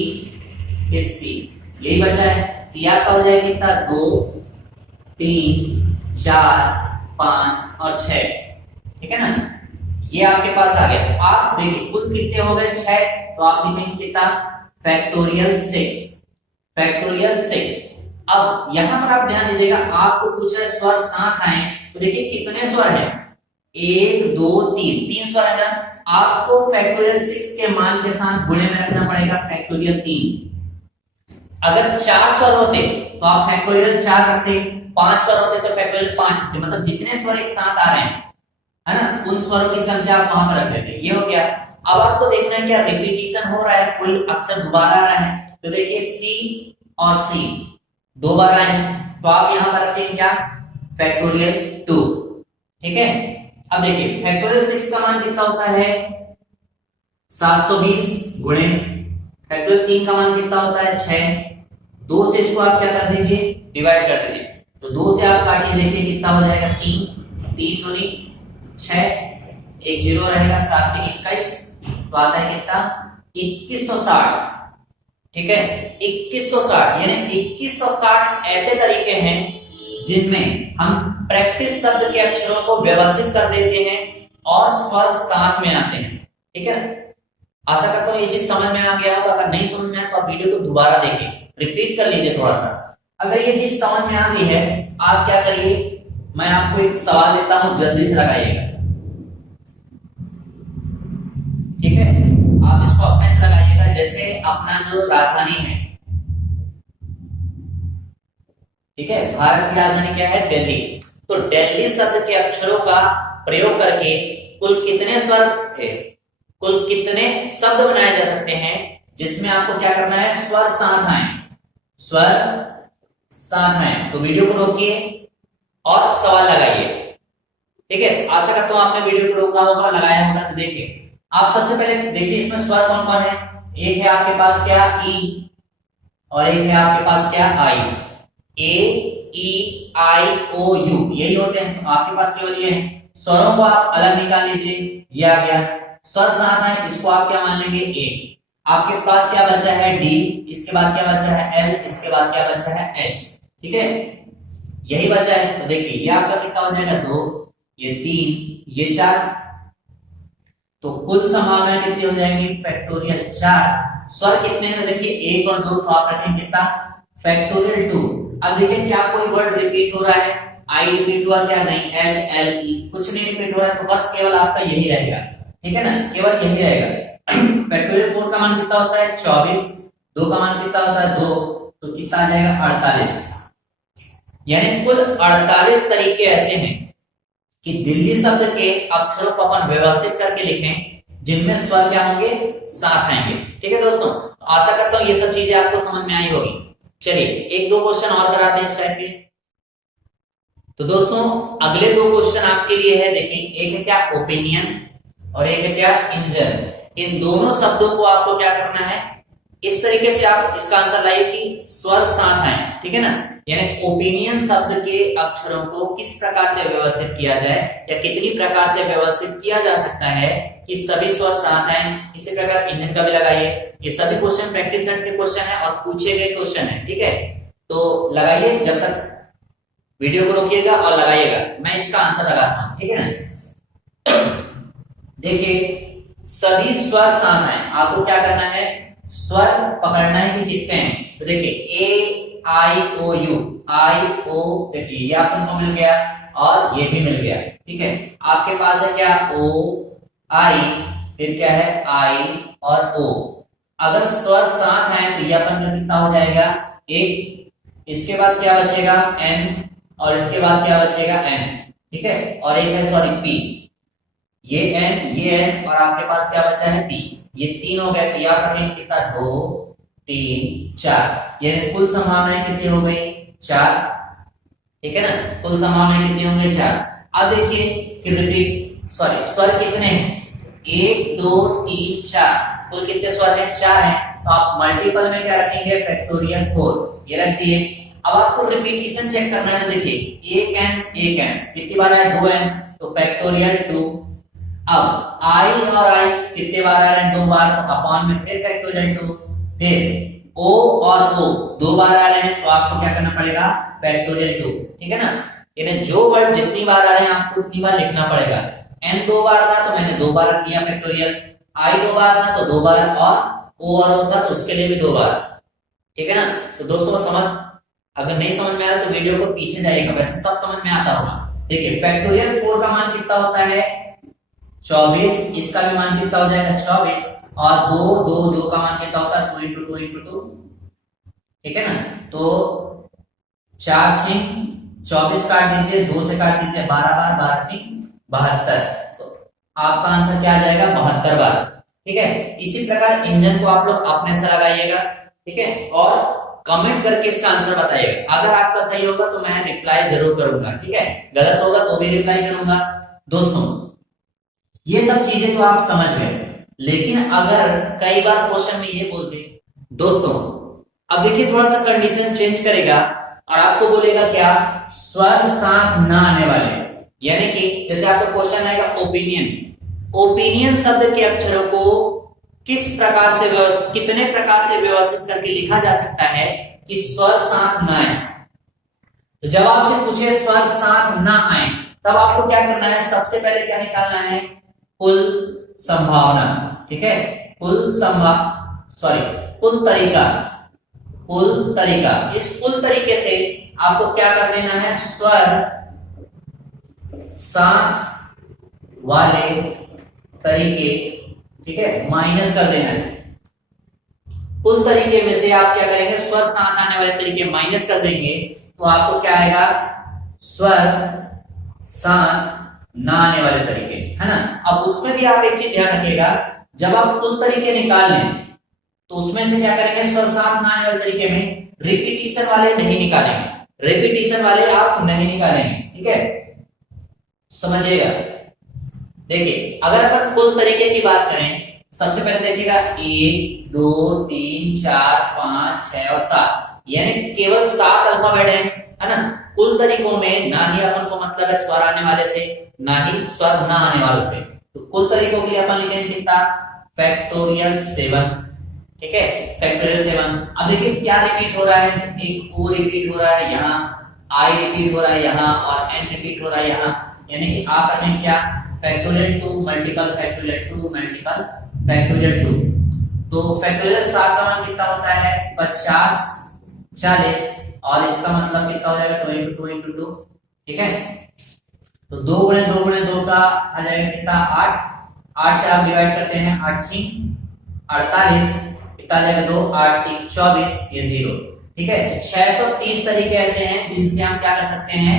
फिर सी, यही बचा है। तो ये आपका हो जाएगा कितना 2 3 4 5 और 6, ठीक है ना। ये आपके पास आ गया। तो आप देखिए कुल कितने हो गए 6, तो आप लिखेंगे कितना फैक्टोरियल 6, फैक्टोरियल 6। अब यहां पर आप ध्यान दीजिएगा, आपको पूछा है स्वर साथ आए, तो देखिए कितने स्वर हैं 1 2 3, 3 स्वर है ना। आपको फैक्टोरियल 6 के मान के साथ गुणे में रखना पड़ेगा फैक्टोरियल 3। अगर 4 स्वर होते तो आप फैक्टोरियल 4 रखते, 5 स्वर होते तो फैक्टोरियल 5 रखते, मतलब जितने स्वर एक साथ आ रहे हैं है ना, उन स्वरों की संख्या आप वहां पर रख देते। ये हो गया। अब आपको देखना है क्या रिपीटिशन हो रहा है, कोई अक्षर दोबारा आ रहा है। तो देखिए सी और सी 2 बार आए हैं, तो आप यहां पर रखेंगे क्या फैक्टोरियल 2, ठीक है। अब देखिए फैक्टोरियल 6 का मान कितना होता है 720 गुणे फैक्टोरियल 3 का मान कितना होता है 6। 2 से इसको आप क्या कर दीजिए डिवाइड कर दीजिए, तो 2 से आप काटिए, देखिए कितना हो जाएगा 3, 3 दूनी 6, एक 0 रहेगा, 7 3 21, तो आता है कितना 2160, ठीक है 2160। यानी 2160 ऐसे तरीके हैं जिनमें हम प्रैक्टिस शब्द के अक्षरों को व्यवस्थित कर देते हैं और स्वर साथ में आते हैं, ठीक है। आशा करता हूं ये चीज समझ में आ गया होगा। अगर नहीं समझ में आया तो आप वीडियो को दोबारा देखिए, रिपीट कर लीजिए थोड़ा सा। अगर ये चीज समझ में आ गई है, आप क्या करिए, मैं आपको एक सवाल देता हूं, जल्दी से लगाइएगा, ठीक है। आप इसको अपने से लगाइएगा। जैसे अपना जो राजधानी है, ठीक है, भारत की राजधानी क्या है दिल्ली, तो दिल्ली शब्द के अक्षरों का प्रयोग करके कुल कितने स्वर है, कुल कितने शब्द बनाए जा सकते हैं जिसमें आपको क्या करना है स्वर साथ आए, स्वर साथ आए। तो वीडियो को रोकिए और सवाल लगाइए, ठीक है। आशा करता हूं आपने वीडियो को रोका होगा, लगाया होगा। तो देखिए आप सबसे पहले देखिए इसमें स्वर कौन कौन है। एक है आपके पास क्या ई, और एक है आपके पास क्या आई। ए ई आई ओ यू यही होते हैं, तो आपके पास केवल ये है। स्वरों को आप अलग निकाल लीजिए, ये आ गया। स्वर साथ है, इसको आप क्या मान लेंगे ए। आपके पास क्या बचा है डी, इसके बाद क्या बचा है एल, इसके बाद क्या बचा है एच, ठीक है, यही बचा है। तो देखिए ये आपका कितना हो जाएगा 2, ये 3, ये 4, तो कुल संभावनाएं कितनी हो जाएंगी फैक्टोरियल 4। स्वर कितने हैं, देखिए 1 और 2, तो आप रखेंगे कितना फैक्टोरियल 2। अब देखिए क्या कोई वर्ड रिपीट हो रहा है, आई रिपीट हुआ क्या, नहीं, एच एल ई कुछ नहीं रिपीट हो रहा है, तो बस केवल आपका यही रहेगा, ठीक है ना, केवल यही रहेगा। फैक्टोरियल 4 का मान कितना होता है 24, 2 का मान कितना होता है 2, तो कितना आ जाएगा 48। यानी कुल 48 तरीके ऐसे हैं कि दिल्ली शब्द के अक्षरों को अपन व्यवस्थित करके लिखें जिनमें स्वर क्या होंगे साथ आएंगे, ठीक है दोस्तों। आशा करता हूं ये सब चीजें आपको समझ में आई होगी। चलिए 1-2 क्वेश्चन और कराते हैं इस टाइप के। तो दोस्तों अगले 2 क्वेश्चन आपके लिए है, देखिए एक है क्या ओपिनियन और एक है क्या इंजन। इन दोनों शब्दों को आपको क्या करना है, इस तरीके से आप इसका आंसर लाइए कि स्वर साथ आए, ठीक है ना। यानी ओपिनियन शब्द के अक्षरों को किस प्रकार से व्यवस्थित किया जाए या कितनी प्रकार से व्यवस्थित किया जा सकता है कि सभी स्वर साथ आए। इसी प्रकार इंजन का भी लगाइए। ये सभी क्वेश्चन प्रैक्टिस सेट के क्वेश्चन है और पूछे गए क्वेश्चन है, ठीक है। तो लगाइए, जब तक वीडियो को रोकिएगा और लगाइएगा, मैं इसका आंसर लगाता हूं, ठीक है ना। देखिए सभी स्वर साथ आए, आपको क्या करना है स्वर पकड़ना है कि कितने हैं। तो देखिए ए आई ओ यू, आई ओ, देखिए ये अपन को मिल गया और ये भी मिल गया, ठीक है। आपके पास है क्या ओ आई, फिर क्या है आई और ओ। अगर स्वर साथ हैं तो ये अपन का कितना हो जाएगा एक, इसके बाद क्या बचेगा एन, और इसके बाद क्या बचेगा एन, ठीक है। और एक है सॉरी पी, ये एन ये एन और आपके पास क्या बचा है पी। ये 3 हो गए, तो याद रखेंगे कितना 2 3 4। ये कुल संभावनाएं कितनी हो गई 4, ठीक है ना, कुल संभावनाएं कितनी हो गई 4। अब देखिए कि रिपीट सॉरी स्वर कितने हैं 1 2 3 4, कुल कितने स्वर हैं 4 हैं। तो आप मल्टीपल में क्या रखेंगे फैक्टोरियल 4, ये रख दिए। अब आपको रिपीटिशन चेक करना है, देखिए एक एन कितनी बार आया 2 एन, तो फैक्टोरियल 2। अब आई और आई कितने बार आ रहे हैं 2 बार, तो अपॉन में फिर फैक्टोरियल 2, फिर ओ और ओ दो बार आ रहे हैं तो आपको क्या करना पड़ेगा, फैक्टोरियल 2, ठीक है ना। यानी जो वर्ड जितनी बार आ रहे हैं आपको उतनी बार लिखना पड़ेगा। एन दो बार था तो मैंने दो बार दिया फैक्टोरियल, आई दो बार था तो दो बार, और ओ और ओ था तो उसके लिए भी दो बार, ठीक है ना। तो दोस्तों समझ, अगर नहीं समझ में आ रहा तो वीडियो को पीछे जाइएगा, वैसे सब समझ में आता होगा। देखिए फैक्टोरियल 4 का मान कितना होता है 24, इसका भी मान कितना हो जाएगा 24, और 2 का मान कितना होता है 2 इंटू 2 इंटू 2, ठीक है ना। तो 4 सिंह 24 काट दीजिए, 2 से काट दीजिए 12 बार, 12 सिंह 72, तो आपका आंसर क्या आ जाएगा 72 बार, ठीक है। इसी प्रकार इंजन को आप लोग अपने से लगाइएगा, ठीक है, और कमेंट करके इसका आंसर बताइएगा। अगर आपका सही होगा तो मैं रिप्लाई जरूर करूंगा, ठीक है, गलत होगा तो भी रिप्लाई करूंगा। दोस्तों ये सब चीजें तो आप समझ गए, लेकिन अगर कई बार क्वेश्चन में ये बोलते, दोस्तों अब देखिए थोड़ा सा कंडीशन चेंज करेगा और आपको बोलेगा क्या, स्वर साथ ना आने वाले, यानी कि जैसे आपका क्वेश्चन आएगा ओपिनियन, ओपिनियन शब्द के अक्षरों को किस प्रकार से कितने प्रकार से व्यवस्थित करके लिखा जा सकता है कि स्वर साथ ना आए। तो जब आपसे पूछे स्वर साथ ना आए तब आपको क्या करना है, सबसे पहले क्या निकालना है, कुल संभावना, ठीक है, कुल तरीका, कुल तरीका। इस कुल तरीके से आपको क्या कर देना है, स्वर साथ वाले तरीके, ठीक है, माइनस कर देना है। कुल तरीके में से आप क्या करेंगे, स्वर साथ आने वाले तरीके माइनस कर देंगे, तो आपको क्या आएगा, स्वर साथ ना आने वाले तरीके, है ना। अब उसमें भी आप एक चीज ध्यान रखिएगा, जब आप कुल तरीके निकाल लें तो उसमें से क्या करेंगे, स्वर साथ ना आने वाले तरीके में रिपीटिशन वाले नहीं निकालेंगे, रिपीटिशन वाले आप नहीं निकालेंगे, ठीक है, समझिएगा। देखिए अगर अपन कुल तरीके की बात करें, सबसे पहले देखिएगा 1 2 3 4 5 6 और 7, यानी केवल 7 अल्फाबेट है ना। कुल तरीकों में ना ही अपन को मतलब है स्वर आने वाले से, ना ही स्वर ना आने वालों से। तो कुल तरीकों के लिए अपन लिखेंगे कितना, फैक्टोरियल 7, ठीक है, फैक्टोरियल 7। अब देखिए क्या रिपीट हो रहा है, एक ओ रिपीट हो रहा है यहाँ, आई रिपीट हो रहा है यहाँ, और एन रिपीट हो रहा है यहाँ, यानी कि आप करेंगे क्या, factorial 2 multiple factorial 2 multiple factorial 2। तो फैक्टोरियल 7 का मान कितना होता है 50 40, और इसका मतलब कितना हो जाएगा 2 इंटू 2 इंटू 2, ठीक है। तो 2 गुणे 2 गुणे 2 का आ जाएगा कितना 8, 8 से आप डिवाइड करते हैं 8 6 48, कितना आ जाएगा 2 8 3 24, ये 0, ठीक है। 630 तरीके ऐसे हैं जिनसे हम क्या कर सकते हैं,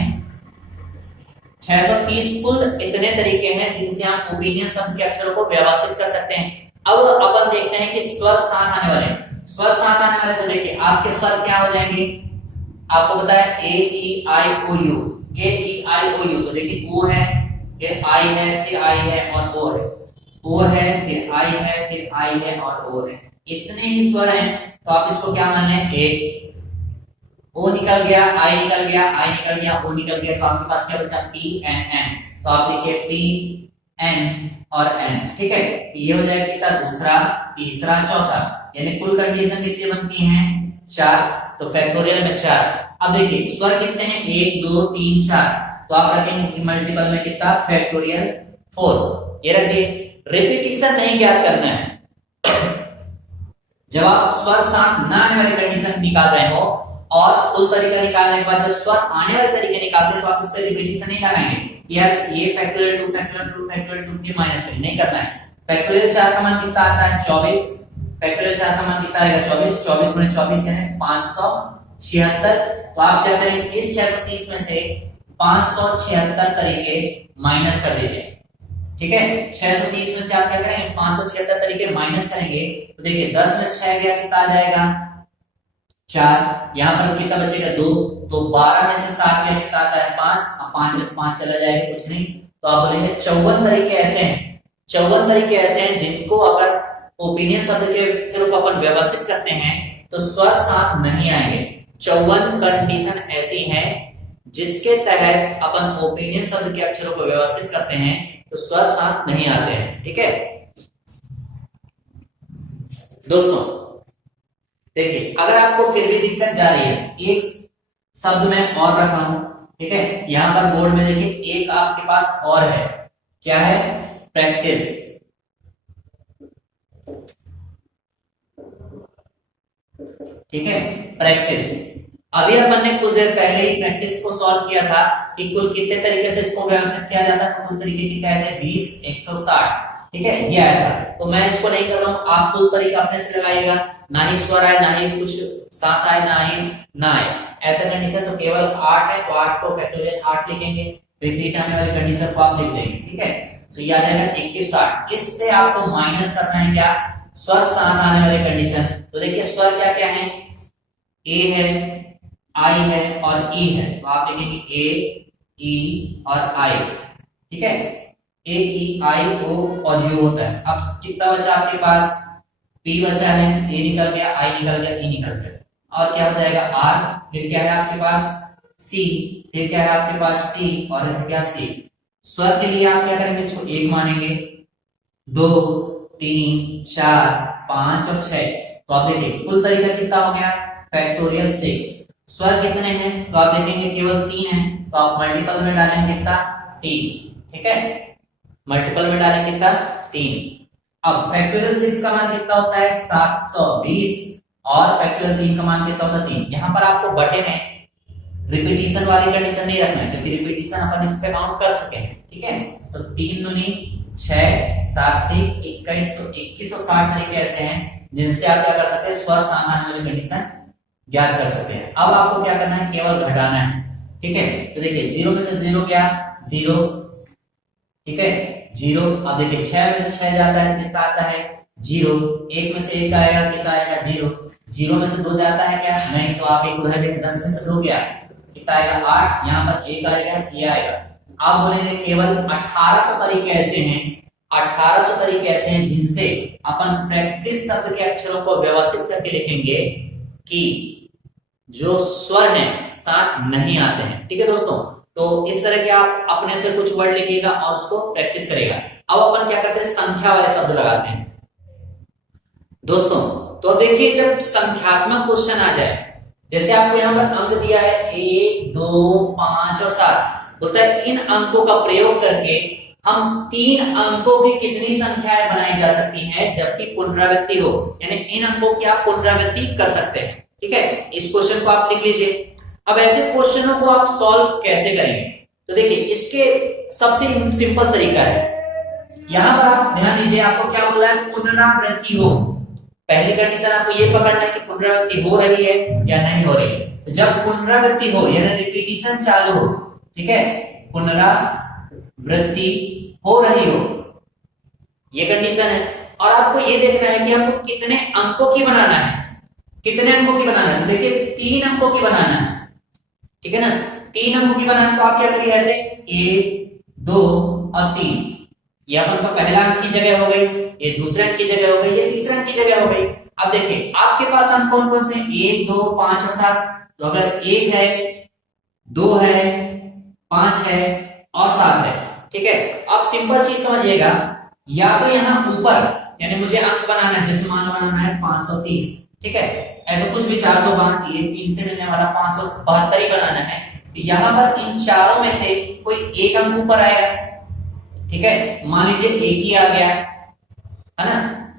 630 कुल इतने तरीके हैं जिनसे हम ओपिनियन शब्द के अक्षरों को व्यवस्थित कर सकते हैं। अब अपन देखते हैं कि स्वर साथ आने वाले, स्वर साथ आने वाले, तो देखिए आपके स्वर क्या हो जाएंगे, आपको पता है ए ई आई ओ you, A E I O you, तो देखिए ओ है, फिर आई है, फिर आई है और ओ है, ओ है, फिर आई है, फिर आई है और ओ है, इतने ही स्वर हैं। तो आप इसको क्या मान लें, एक ओ निकल गया, आई निकल गया, आई निकल गया, ओ निकल गया, तो आपके पास क्या बचा पी एन एन। तो आप लिखिए पी एन और एन, ठीक है, ये हो जाएगा कितना, दूसरा तीसरा चौथा, यानी कुल कंडीशन कितनी बनती हैं 4, तो फैक्टोरियल में 4। अब देखिए स्वर कितने हैं 1 2 3 4, तो आप रखेंगे मल्टीपल में कितना, फैक्टोरियल 4, ये रखिए। रिपीटिशन नहीं ज्ञात करना है, जब आप स्वर साथ ना आने वाली कंडीशन निकाल रहे हो और कुल तरीका निकालने के बाद जब स्वर आने वाले तरीके निकालते हैं तो आप इस पर रिपीटिशन नहीं लगाएंगे, यार ये फैक्टोरियल 2 फैक्टोरियल 2 फैक्टोरियल 2 के माइनस नहीं करना है। फैक्टोरियल 4 का मान कितना आता है 24, फैक्टोरियल 4 का मान कितना आएगा 24, 24 गुणे 24 है 576, तो आप क्या करेंगे, इस 630 में से 576 तरीके माइनस कर दीजिए, ठीक है। 630 में से आप क्या करेंगे 576 तरीके माइनस करेंगे, तो देखिए 10 में से 6 गया कितना आ जाएगा 4, यहाँ पर कितना बचेगा 2, तो 12 में से 7 गया कितना आता है 5, अब 5 में से 5 चला जाएगा कुछ नहीं, तो आप बोलेंगे 54 तरीके ऐसे हैं, 54 तरीके ऐसे हैं जिनको अगर ओपिनियन शब्द के अक्षरों को अपन व्यवस्थित करते हैं तो स्वर साथ नहीं आएंगे। 54 कंडीशन ऐसी हैं जिसके तहत अपन ओपिनियन शब्द के अक्षरों को व्यवस्थित करते हैं तो स्वर साथ नहीं आते हैं, ठीक है दोस्तों। देखिए अगर आपको फिर भी दिक्कत जा रही है, एक शब्द में और रखा हूं, ठीक है। यहां पर बोर्ड में देखिए एक आपके पास और है, क्या है, प्रैक्टिस। ठीक है, प्रैक्टिस। अभी अपन ने कुछ देर पहले ही प्रैक्टिस को सॉल्व किया था कि कुल कितने तरीके से इसको व्यवस्थित किया जाता है। तो कुल तरीके कितने आए थे, 20, 160, ठीक है, ये आया था। तो मैं इसको नहीं कर रहा हूं, आप कुल तरीका अपने से लगाइएगा, ना ही स्वर आए, ना ही कुछ साथ आए, ना ही ना आए, ऐसा कंडीशन तो केवल 8 है, तो 8 को फैक्टोरियल 8 लिखेंगे, रिपीट आने वाली कंडीशन को आप लिख देंगे, ठीक है। तो ये आ जाएगा 2160। इससे आपको माइनस करना है क्या, स्वर साथ आने वाली कंडीशन। तो देखिए स्वर क्या क्या है, ए है, आई है और ई है। तो आप लिखेंगे ए, ई और आई, ठीक है। ए, ई, आई, ओ और यू होता है। अब कितना बचा आपके पास, पी बचा है, ए निकल गया, आई निकल गया, ई निकल गया, और क्या हो जाएगा आर, फिर क्या है आपके पास सी, फिर क्या है आपके पास टी और क्या सी। स्वर के लिए आप क्या करेंगे, इसको एक मानेंगे, 2, 3, 4, 5 और 6। तो आप देखिए कुल तरीका कितना हो गया, फैक्टोरियल 6। स्वर कितने हैं, तो आप देखेंगे केवल 3 है, तो आप मल्टीपल में डालेंगे कितना, 3, ठीक है, मल्टीपल में डालेंगे कितना, 3। अब फैक्टोरियल 6 का मान कितना होता है, 720, और फैक्टोरियल 3 का मान कितना होता है, 3। यहाँ पर आपको बटे में रिपीटिशन वाली कंडीशन नहीं रखना है, क्योंकि रिपीटिशन अपन इस पे काउंट कर चुके हैं, ठीक है। तो 3 दूनी 6, 7 3 21, तो 2160 तरीके ऐसे हैं जिनसे आप क्या कर सकते हैं, स्वर साथ आने वाली कंडीशन ज्ञात कर सकते हैं। अब आपको क्या करना है, केवल घटाना है, ठीक है। तो देखिए 0 में से 0 गया, 0, ठीक है, 0। अब देखिए 6 में से 6 जाता है, कितना आता है, 0। 1 में से 1 आएगा, कितना आएगा, 0। 0 में से 2 जाता है क्या, नहीं, तो आप एक उधर लेके 10 में से 2 गया, कितना आएगा, 8। यहाँ पर 1 आएगा, ये आएगा। आप बोलेंगे केवल 1800 तरीके ऐसे हैं, 1800 तरीके ऐसे हैं जिनसे अपन प्रैक्टिस शब्द के अक्षरों को व्यवस्थित करके लिखेंगे कि जो स्वर हैं साथ नहीं आते हैं, ठीक है दोस्तों। तो इस तरह के आप अपने से कुछ वर्ड लिखिएगा और उसको प्रैक्टिस करेगा। अब अपन क्या करते हैं, संख्या वाले शब्द लगाते हैं दोस्तों। तो देखिए जब संख्यात्मक क्वेश्चन आ जाए, जैसे आपको यहाँ पर अंक दिया है 1, 2, 5 और 7, बोलता है इन अंकों का प्रयोग करके हम 3 अंकों की कितनी संख्याएं बनाई जा सकती हैं जबकि पुनरावृत्ति हो, यानी इन अंकों की आप पुनरावृत्ति कर सकते हैं, ठीक है। इस क्वेश्चन को आप लिख लीजिए। अब ऐसे क्वेश्चनों को आप सॉल्व कैसे करेंगे, तो देखिए इसके सबसे सिंपल तरीका है, यहां पर आप ध्यान दीजिए, आपको क्या बोला है, पुनरावृत्ति हो। पहली कंडीशन आपको ये पकड़ना है कि पुनरावृत्ति हो रही है या नहीं हो रही है। जब पुनरावृत्ति हो यानी रिपीटिशन चालू हो, ठीक है, पुनरावृत्ति हो रही हो, ये कंडीशन है। और आपको ये देखना है कि हमको कितने अंकों की बनाना है, कितने अंकों की बनाना है, तो देखिए 3 अंकों की बनाना है, ठीक है ना। 3 अंकों की बनाना, तो आप क्या करिए, ऐसे 1, 2 और 3, ये अपन तो पहला अंक की जगह हो गई, ये दूसरे अंक की जगह हो गई, ये तीसरे अंक की जगह हो गई। अब देखिए आपके पास अंक कौन कौन से, 1, 2, 5 और 7। तो अगर 1 है, 2 है, 5 है और 7 है, ठीक है। अब सिंपल चीज समझिएगा, या तो यहाँ ऊपर यानी मुझे अंक बनाना है जिसमें मान बनाना है 530, ठीक है, ऐसा कुछ भी 405, ये 3 से मिलने वाला 572 ही बनाना है। यहाँ पर इन चारों में से कोई एक अंक ऊपर आएगा, ठीक है, मान लीजिए 1 ही आ गया, है ना।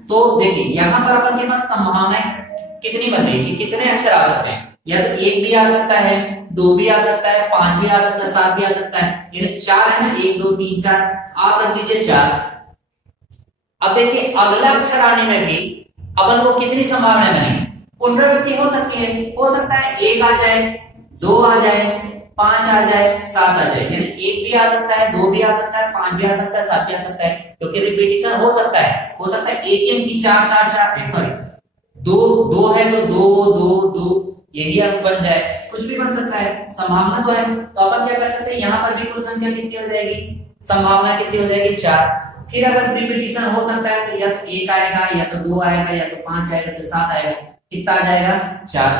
तो देखिए यहाँ पर अपन के पास संभावनाएं कितनी बन रही है कि कितने अक्षर आ सकते हैं, या तो 1 भी आ सकता है, 2 भी आ सकता है, 5 भी आ सकता है, 7 भी आ सकता है, यानी 4 है ना, 1, 2, 3, 4, आप रख दीजिए 4। अब देखिए अगला अक्षर आने में भी अपन को कितनी संभावनाएं बनी, पुनरावृत्ति हो सकती है, हो सकता है 1 आ जाए, 2 आ जाए, 5 आ जाए, 7 आ जाए, यानी 1 भी आ सकता है, 2 भी आ सकता है, 5 भी आ सकता है, 7 भी आ सकता है, क्योंकि रिपीटिशन हो सकता है, एक ही अंक की 4 4 4 सॉरी 2 है तो 2 2 2 यही अंक बन जाए, कुछ भी बन सकता है, संभावना तो है। तो अपन क्या कर सकते हैं, यहाँ पर भी कुल संख्या कितनी हो जाएगी, संभावना कितनी हो जाएगी, 4। फिर अगर रिपीटिशन हो सकता है तो या तो 1 आएगा, या तो 2 आएगा, या तो 5 आएगा, तो 7 आएगा, कितना आ जाएगा, 4।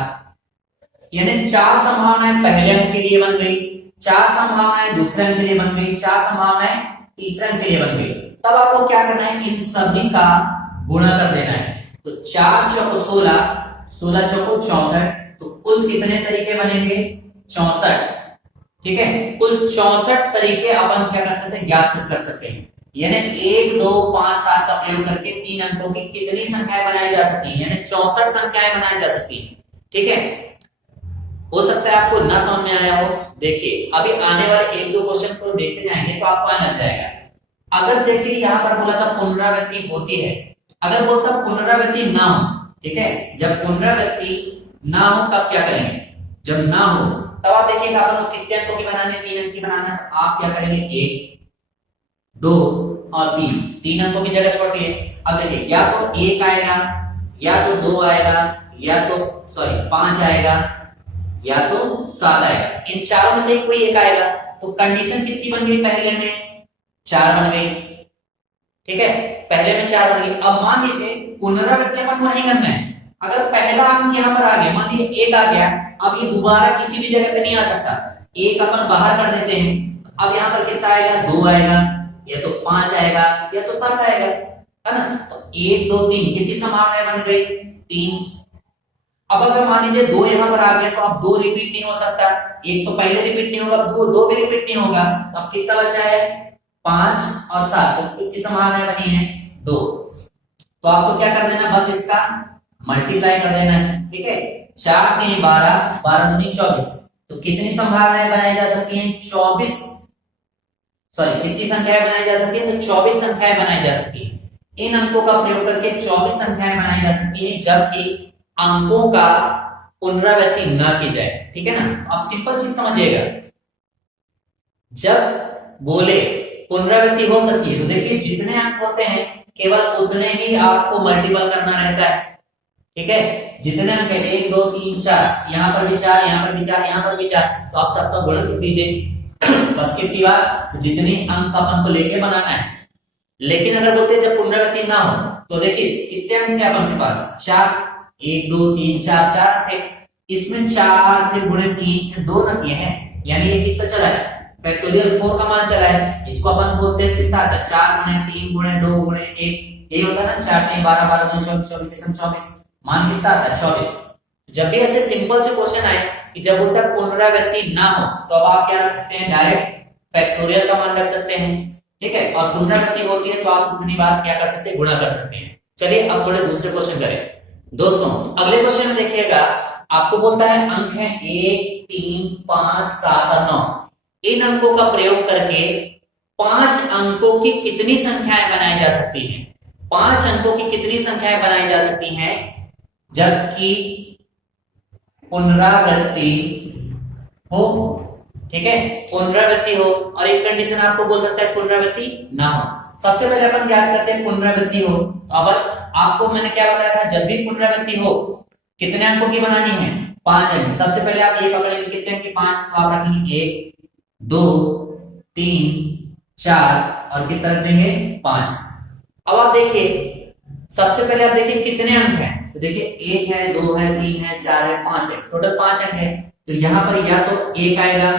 यानी 4 संभावनाएं पहले अंक के लिए बन गई, 4 संभावनाएं दूसरे अंक के लिए बन गई, 4 संभावनाएं तीसरे अंक के लिए बन गई। तब आपको क्या करना है, इन सभी का गुणा कर देना है। तो 4 चौक 16, 16 चौको 64, तो कुल कितने तरीके बनेंगे? 64। ठीक है, कुल 64 तरीके अपन क्या कर सकते हैं? ज्ञात कर सकते हैं। यानी 1 2 5 7 का प्रयोग करके 3 अंकों की कितनी संख्याएं बनाई जा सकती हैं? यानी 64 संख्याएं बनाई जा सकती हैं। ठीक है, हो सकता है आपको ना समझ में आया हो। देखिए अभी आने वाले 1 2 क्वेश्चन को देखते जाएंगे तो आपको आने लग जाएगा। अगर देखिए यहाँ पर बोला था पुनरावृत्ति होती है, अगर बोलता पुनरावृत्ति ना हो, ठीक है, जब पुनरावृत्ति ना हो तब क्या करेंगे? जब ना हो तब आप देखिएगा अपन को कितने अंकों की बनानी है? 3 अंक की बनाना है। तो आप क्या करेंगे? 1 2 और 3, 3 अंकों की जगह छोड़ दिए। अब देखिए या तो 1 आएगा, या तो 2 आएगा, या तो 5 आएगा, या तो 7 आएगा। इन चारों में से कोई एक आएगा। तो कंडीशन कितनी बन गई? पहले में 4 बन गई। ठीक है, पहले में 4 बन गई। अब मान लीजिए पुनरावृत्ति अपन नहीं करना है। अगर पहला अंक यहाँ पर आ गया, मान लीजिए 1 आ गया, अब ये दोबारा किसी भी जगह पे नहीं आ सकता। 1 अपन बाहर कर देते हैं। अब यहाँ पर कितना आएगा? 2 आएगा, या तो 5 आएगा, या तो 7 आएगा, है ना? तो 1 2 3 कितनी संभावनाएं बन गई? 3। अब अगर मान लीजिए 2 यहाँ पर आ गया तो अब 2 रिपीट नहीं हो सकता। एक तो पहले रिपीट नहीं होगा, 2 भी रिपीट नहीं होगा। तो अब कितना बचा है? 5 और 7। तो कितनी संभावनाएं बनी है? 2। तो आपको क्या कर देना? बस इसका मल्टीप्लाई कर देना है। ठीक है, 4 3 12, 12 दूनी 24। तो कितनी संभावनाएं बनाई जा सकती हैं? 24। कितनी संख्याएं बनाई जा सकती है? तो 24 संख्याएं बनाई जा सकती है। इन अंकों का प्रयोग करके 24 संख्याएं बनाई जा सकती है, जबकि अंकों का पुनरावृत्ति ना की जाए। ठीक है ना? आप सिंपल चीज समझिएगा, जब बोले पुनरावृत्ति हो सकती है तो देखिए जितने अंक होते हैं केवल उतने ही आपको मल्टीपल करना रहता है। ठीक है, जितने अंक है 1 2 3 4, यहाँ पर भी 4, यहाँ पर भी 4, यहाँ पर भी 4, तो आप सबका गुणन कर दीजिए। बस कितनी बार? जितनी अंक अपन को लेके बनाना है। लेकिन अगर बोलते हैं जब पुनरावृत्ति ना हो तो देखिए कितने अंक थे अपन के पास? 4, 1 2 3 4, 4 थे। इसमें 4 फिर गुणे 3 फिर 2 न किए हैं, यानी ये कितना चला है? फैक्टोरियल 4 का मान चला है। इसको अपन बोलते हैं कितना आता है? 4 गुणे 3 गुणे 2 गुणे 1, यही होता है ना? 4 3 12, 12 2 24, 24 एकम 24, मान कितना आता है? 24। जब भी ऐसे सिंपल से क्वेश्चन आए कि जब बोलता है पुनरावृत्ति ना हो, तो अब आप क्या रख सकते हैं? डायरेक्ट फैक्टोरियल का मान रख सकते हैं। ठीक है, और पुनरावृत्ति होती है तो आप उतनी बार क्या कर सकते हैं? गुणा कर सकते हैं। चलिए अब थोड़े दूसरे क्वेश्चन करें। दोस्तों अगले क्वेश्चन में देखिएगा, आपको बोलता है अंक है 1 3 5 7 और 9। इन अंकों का प्रयोग करके 5 अंकों की कितनी संख्याएं बनाई जा सकती हैं? 5 अंकों की कितनी संख्याएं बनाई जा सकती हैं जबकि पुनरावृत्ति हो? ठीक है, पुनरावृत्ति हो। और एक कंडीशन आपको बोल सकता है पुनरावृत्ति ना हो। सबसे पहले अपन ज्ञात करते हैं पुनरावृत्ति हो। अगर आपको मैंने क्या बताया था, जब भी पुनरावृत्ति हो कितने अंकों की बनानी है? 5 अंक। सबसे पहले आप ये पकड़ेंगे कितने अंक की? 5। तो आप रखेंगे 1 2 3 4 और कितना रख देंगे? 5। अब आप देखिए सबसे पहले आप देखिए कितने अंक हैं। तो देखिए 1 है 2 है 3 है 4 है 5 है, टोटल 5 अंक है। तो यहाँ पर या तो 1 आएगा,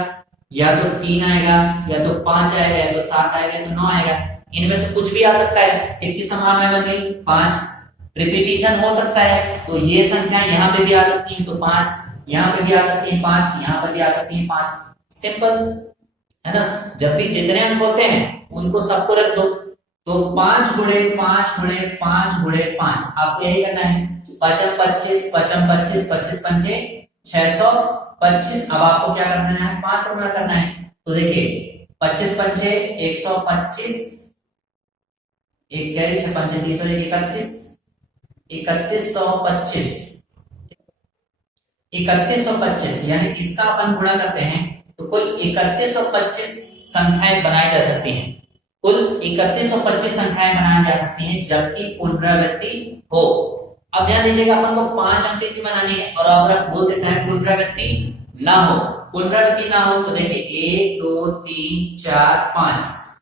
या तो 3 आएगा, या तो 5 आएगा, या तो 7 आएगा, या तो 9 आएगा। इनमें से कुछ भी आ सकता है। कितनी संभावना बन गई? 5। रिपीटिशन हो सकता है, तो ये संख्या यहाँ पे भी आ सकती है, तो 5 यहाँ पे भी आ सकती है, 5 यहाँ पर भी आ सकती है, 5। सिंपल है ना? जब भी जितने अंक होते हैं उनको सबको रख दो। तो 5 गुणे 5 गुणे 5 गुणे 5, आपको यही करना है। 55 25 55 25 25 पंचे 625। अब आपको क्या कर देना है? 5 को गुणा करना है। तो देखिए 25 पंचे 125, एक कैरी 6 पंचे 30 और 31, 3125, 3125, यानी इसका अपन गुणा करते हैं तो कुल 3125 संख्याएं बनाई जा सकती हैं। कुल 3125 संख्याएं बनाई जा सकती हैं जबकि पुनरावृत्ति हो। अब ध्यान दीजिएगा, अपन को 5 अंक की बनानी है और अगर आप बोल देता है पुनरावृत्ति ना हो, पुनरावृत्ति ना हो तो देखिए 1 2 3 4 5।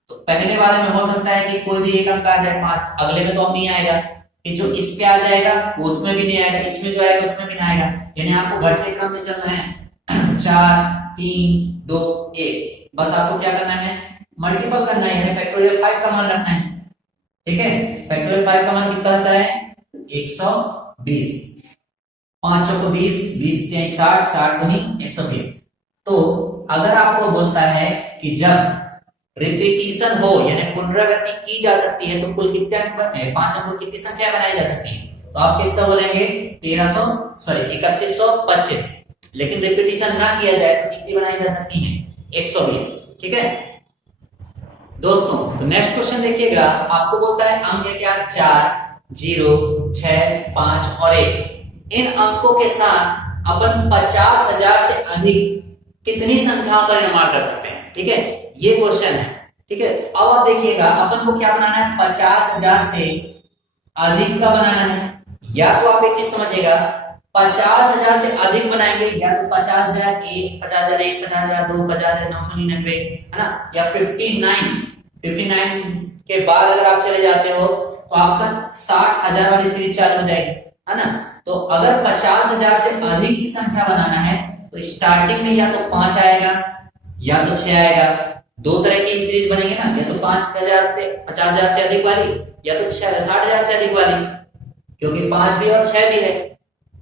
तो पहले वाले में हो सकता है कि कोई भी एक अंक आ जाए 5, अगले में तो अब नहीं आएगा। कि जो इस पे आ जाएगा वो उसमें भी नहीं आएगा, इसमें जो आएगा उसमें भी नहीं आएगा। यानी आपको घटते क्रम में चलना है 4 3 2 1। बस आपको क्या करना है? मल्टीपल करना है, यानी फैक्टोरियल 5 का मान रखना है। ठीक है, फैक्टोरियल 5 का मान कितना होता है? 120। 5 चौको 20, 20 तेईस 60, 60 दूनी 120। तो अगर आपको बोलता है कि जब रिपीटिशन हो यानी पुनरावृत्ति की जा सकती है तो कुल कितने अंक 5 अंकों की कितनी संख्या बनाई जा सकती है, तो आप कितना बोलेंगे 3125। लेकिन रिपीटिशन ना किया जाए तो कितनी बनाई जा सकती है 120। ठीक है दोस्तों, तो नेक्स्ट क्वेश्चन देखिएगा, आपको बोलता है अंक है क्या 4, 0, 6, 5 और 1। इन अंकों के साथ अपन 50,000 से अधिक कितनी संख्याओं का निर्माण कर सकते हैं। ठीक है, ये क्वेश्चन है। ठीक है, अब आप देखिएगा अपन को क्या बनाना है, 50,000 से अधिक का बनाना है। या तो आप एक चीज समझिएगा, 50,000 से अधिक बनाएंगे या तो 50,001, 50,001, 50,002, 50,999 है ना, या 59 के बाद अगर आप चले जाते हो तो आपका 60,000 वाली सीरीज चालू हो जाएगी, है ना। तो अगर 50,000 से अधिक की संख्या बनाना है तो स्टार्टिंग में या तो 5 आएगा या तो 6 आएगा। दो तरह की सीरीज बनेगी ना, या तो 5,000 से 50,000 से अधिक वाली या तो 60,000 से अधिक वाली, क्योंकि 5 भी और 6 भी है।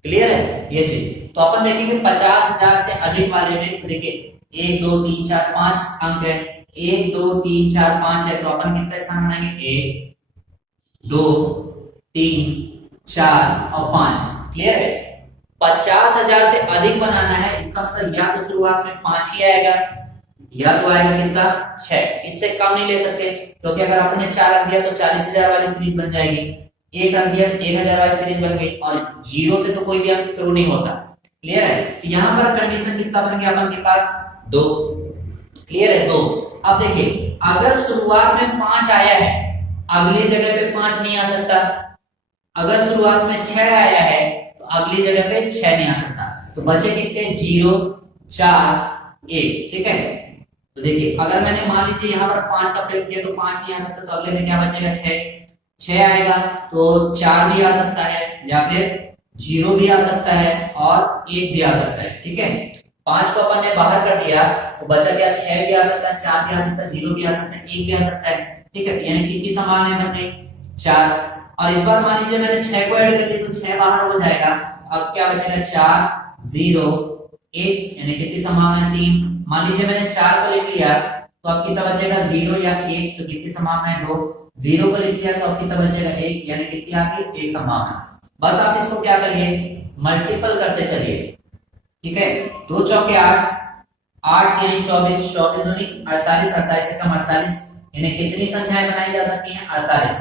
क्लियर है ये चीज। तो अपन देखेंगे 50,000 से अधिक वाले में, देखिए 1 2 3 4 5 अंक है, 1 2 3 4 5 है, तो अपन कितने स्थान बनाएंगे 1 2 3 4 और 5। क्लियर है। 50,000 से अधिक बनाना है, इसका मतलब या तो शुरुआत में 5 ही आएगा या तो आएगा कितना 6, इससे कम नहीं ले सकते, क्योंकि अगर आपने 4 रख दिया तो 40,000 वाली सीरीज बन जाएगी, 1 रख दिया 1,000 वाली सीरीज बन गई, और 0 से तो कोई भी अंक शुरू नहीं होता। क्लियर है। तो यहाँ पर कंडीशन कितना बन गया अपन के पास 2। क्लियर है 2। अब देखिए अगर शुरुआत में 5 आया है, अगली जगह पे 5 नहीं आ सकता। अगर शुरुआत में 6 आया है तो अगली जगह पे 6 नहीं आ सकता। तो बचे कितने 0 4 1। ठीक है, तो देखिए अगर मैंने मान लीजिए यहाँ पर 5 का प्रयोग किया तो 5 नहीं आ सकता, तो अगले में क्या बचेगा 6 आएगा, तो 4 भी आ सकता है या फिर 0 भी आ सकता है और 1 भी आ सकता है। ठीक है, 5 को अपन ने बाहर कर दिया तो बचा क्या 6 भी आ सकता है, 4 भी आ सकता है, 0 भी आ सकता है, 1 भी आ सकता है। ठीक है, यानी कितनी संभावनाएं बन गई 4। और इस बार मान लीजिए मैंने 6 को ऐड कर दिया तो 6 बाहर हो जाएगा, अब क्या बचेगा 4 0 1, यानी कितनी संभावना है 3। मान लीजिए मैंने 4 को लिख लिया तो अब कितना बचेगा 0 या 1, तो कितनी संभावना है 2। 0 को लिख लिया तो अब कितना बचेगा 1, यानी कितनी आ गई 1 संभावना। बस आप इसको क्या करिए मल्टीपल करते चलिए। ठीक है, 2 चौके 8, 8 यानी 24, 24 दूनी 48, 48 से कम 48, यानी कितनी संख्याएं बनाई जा सकती हैं 48।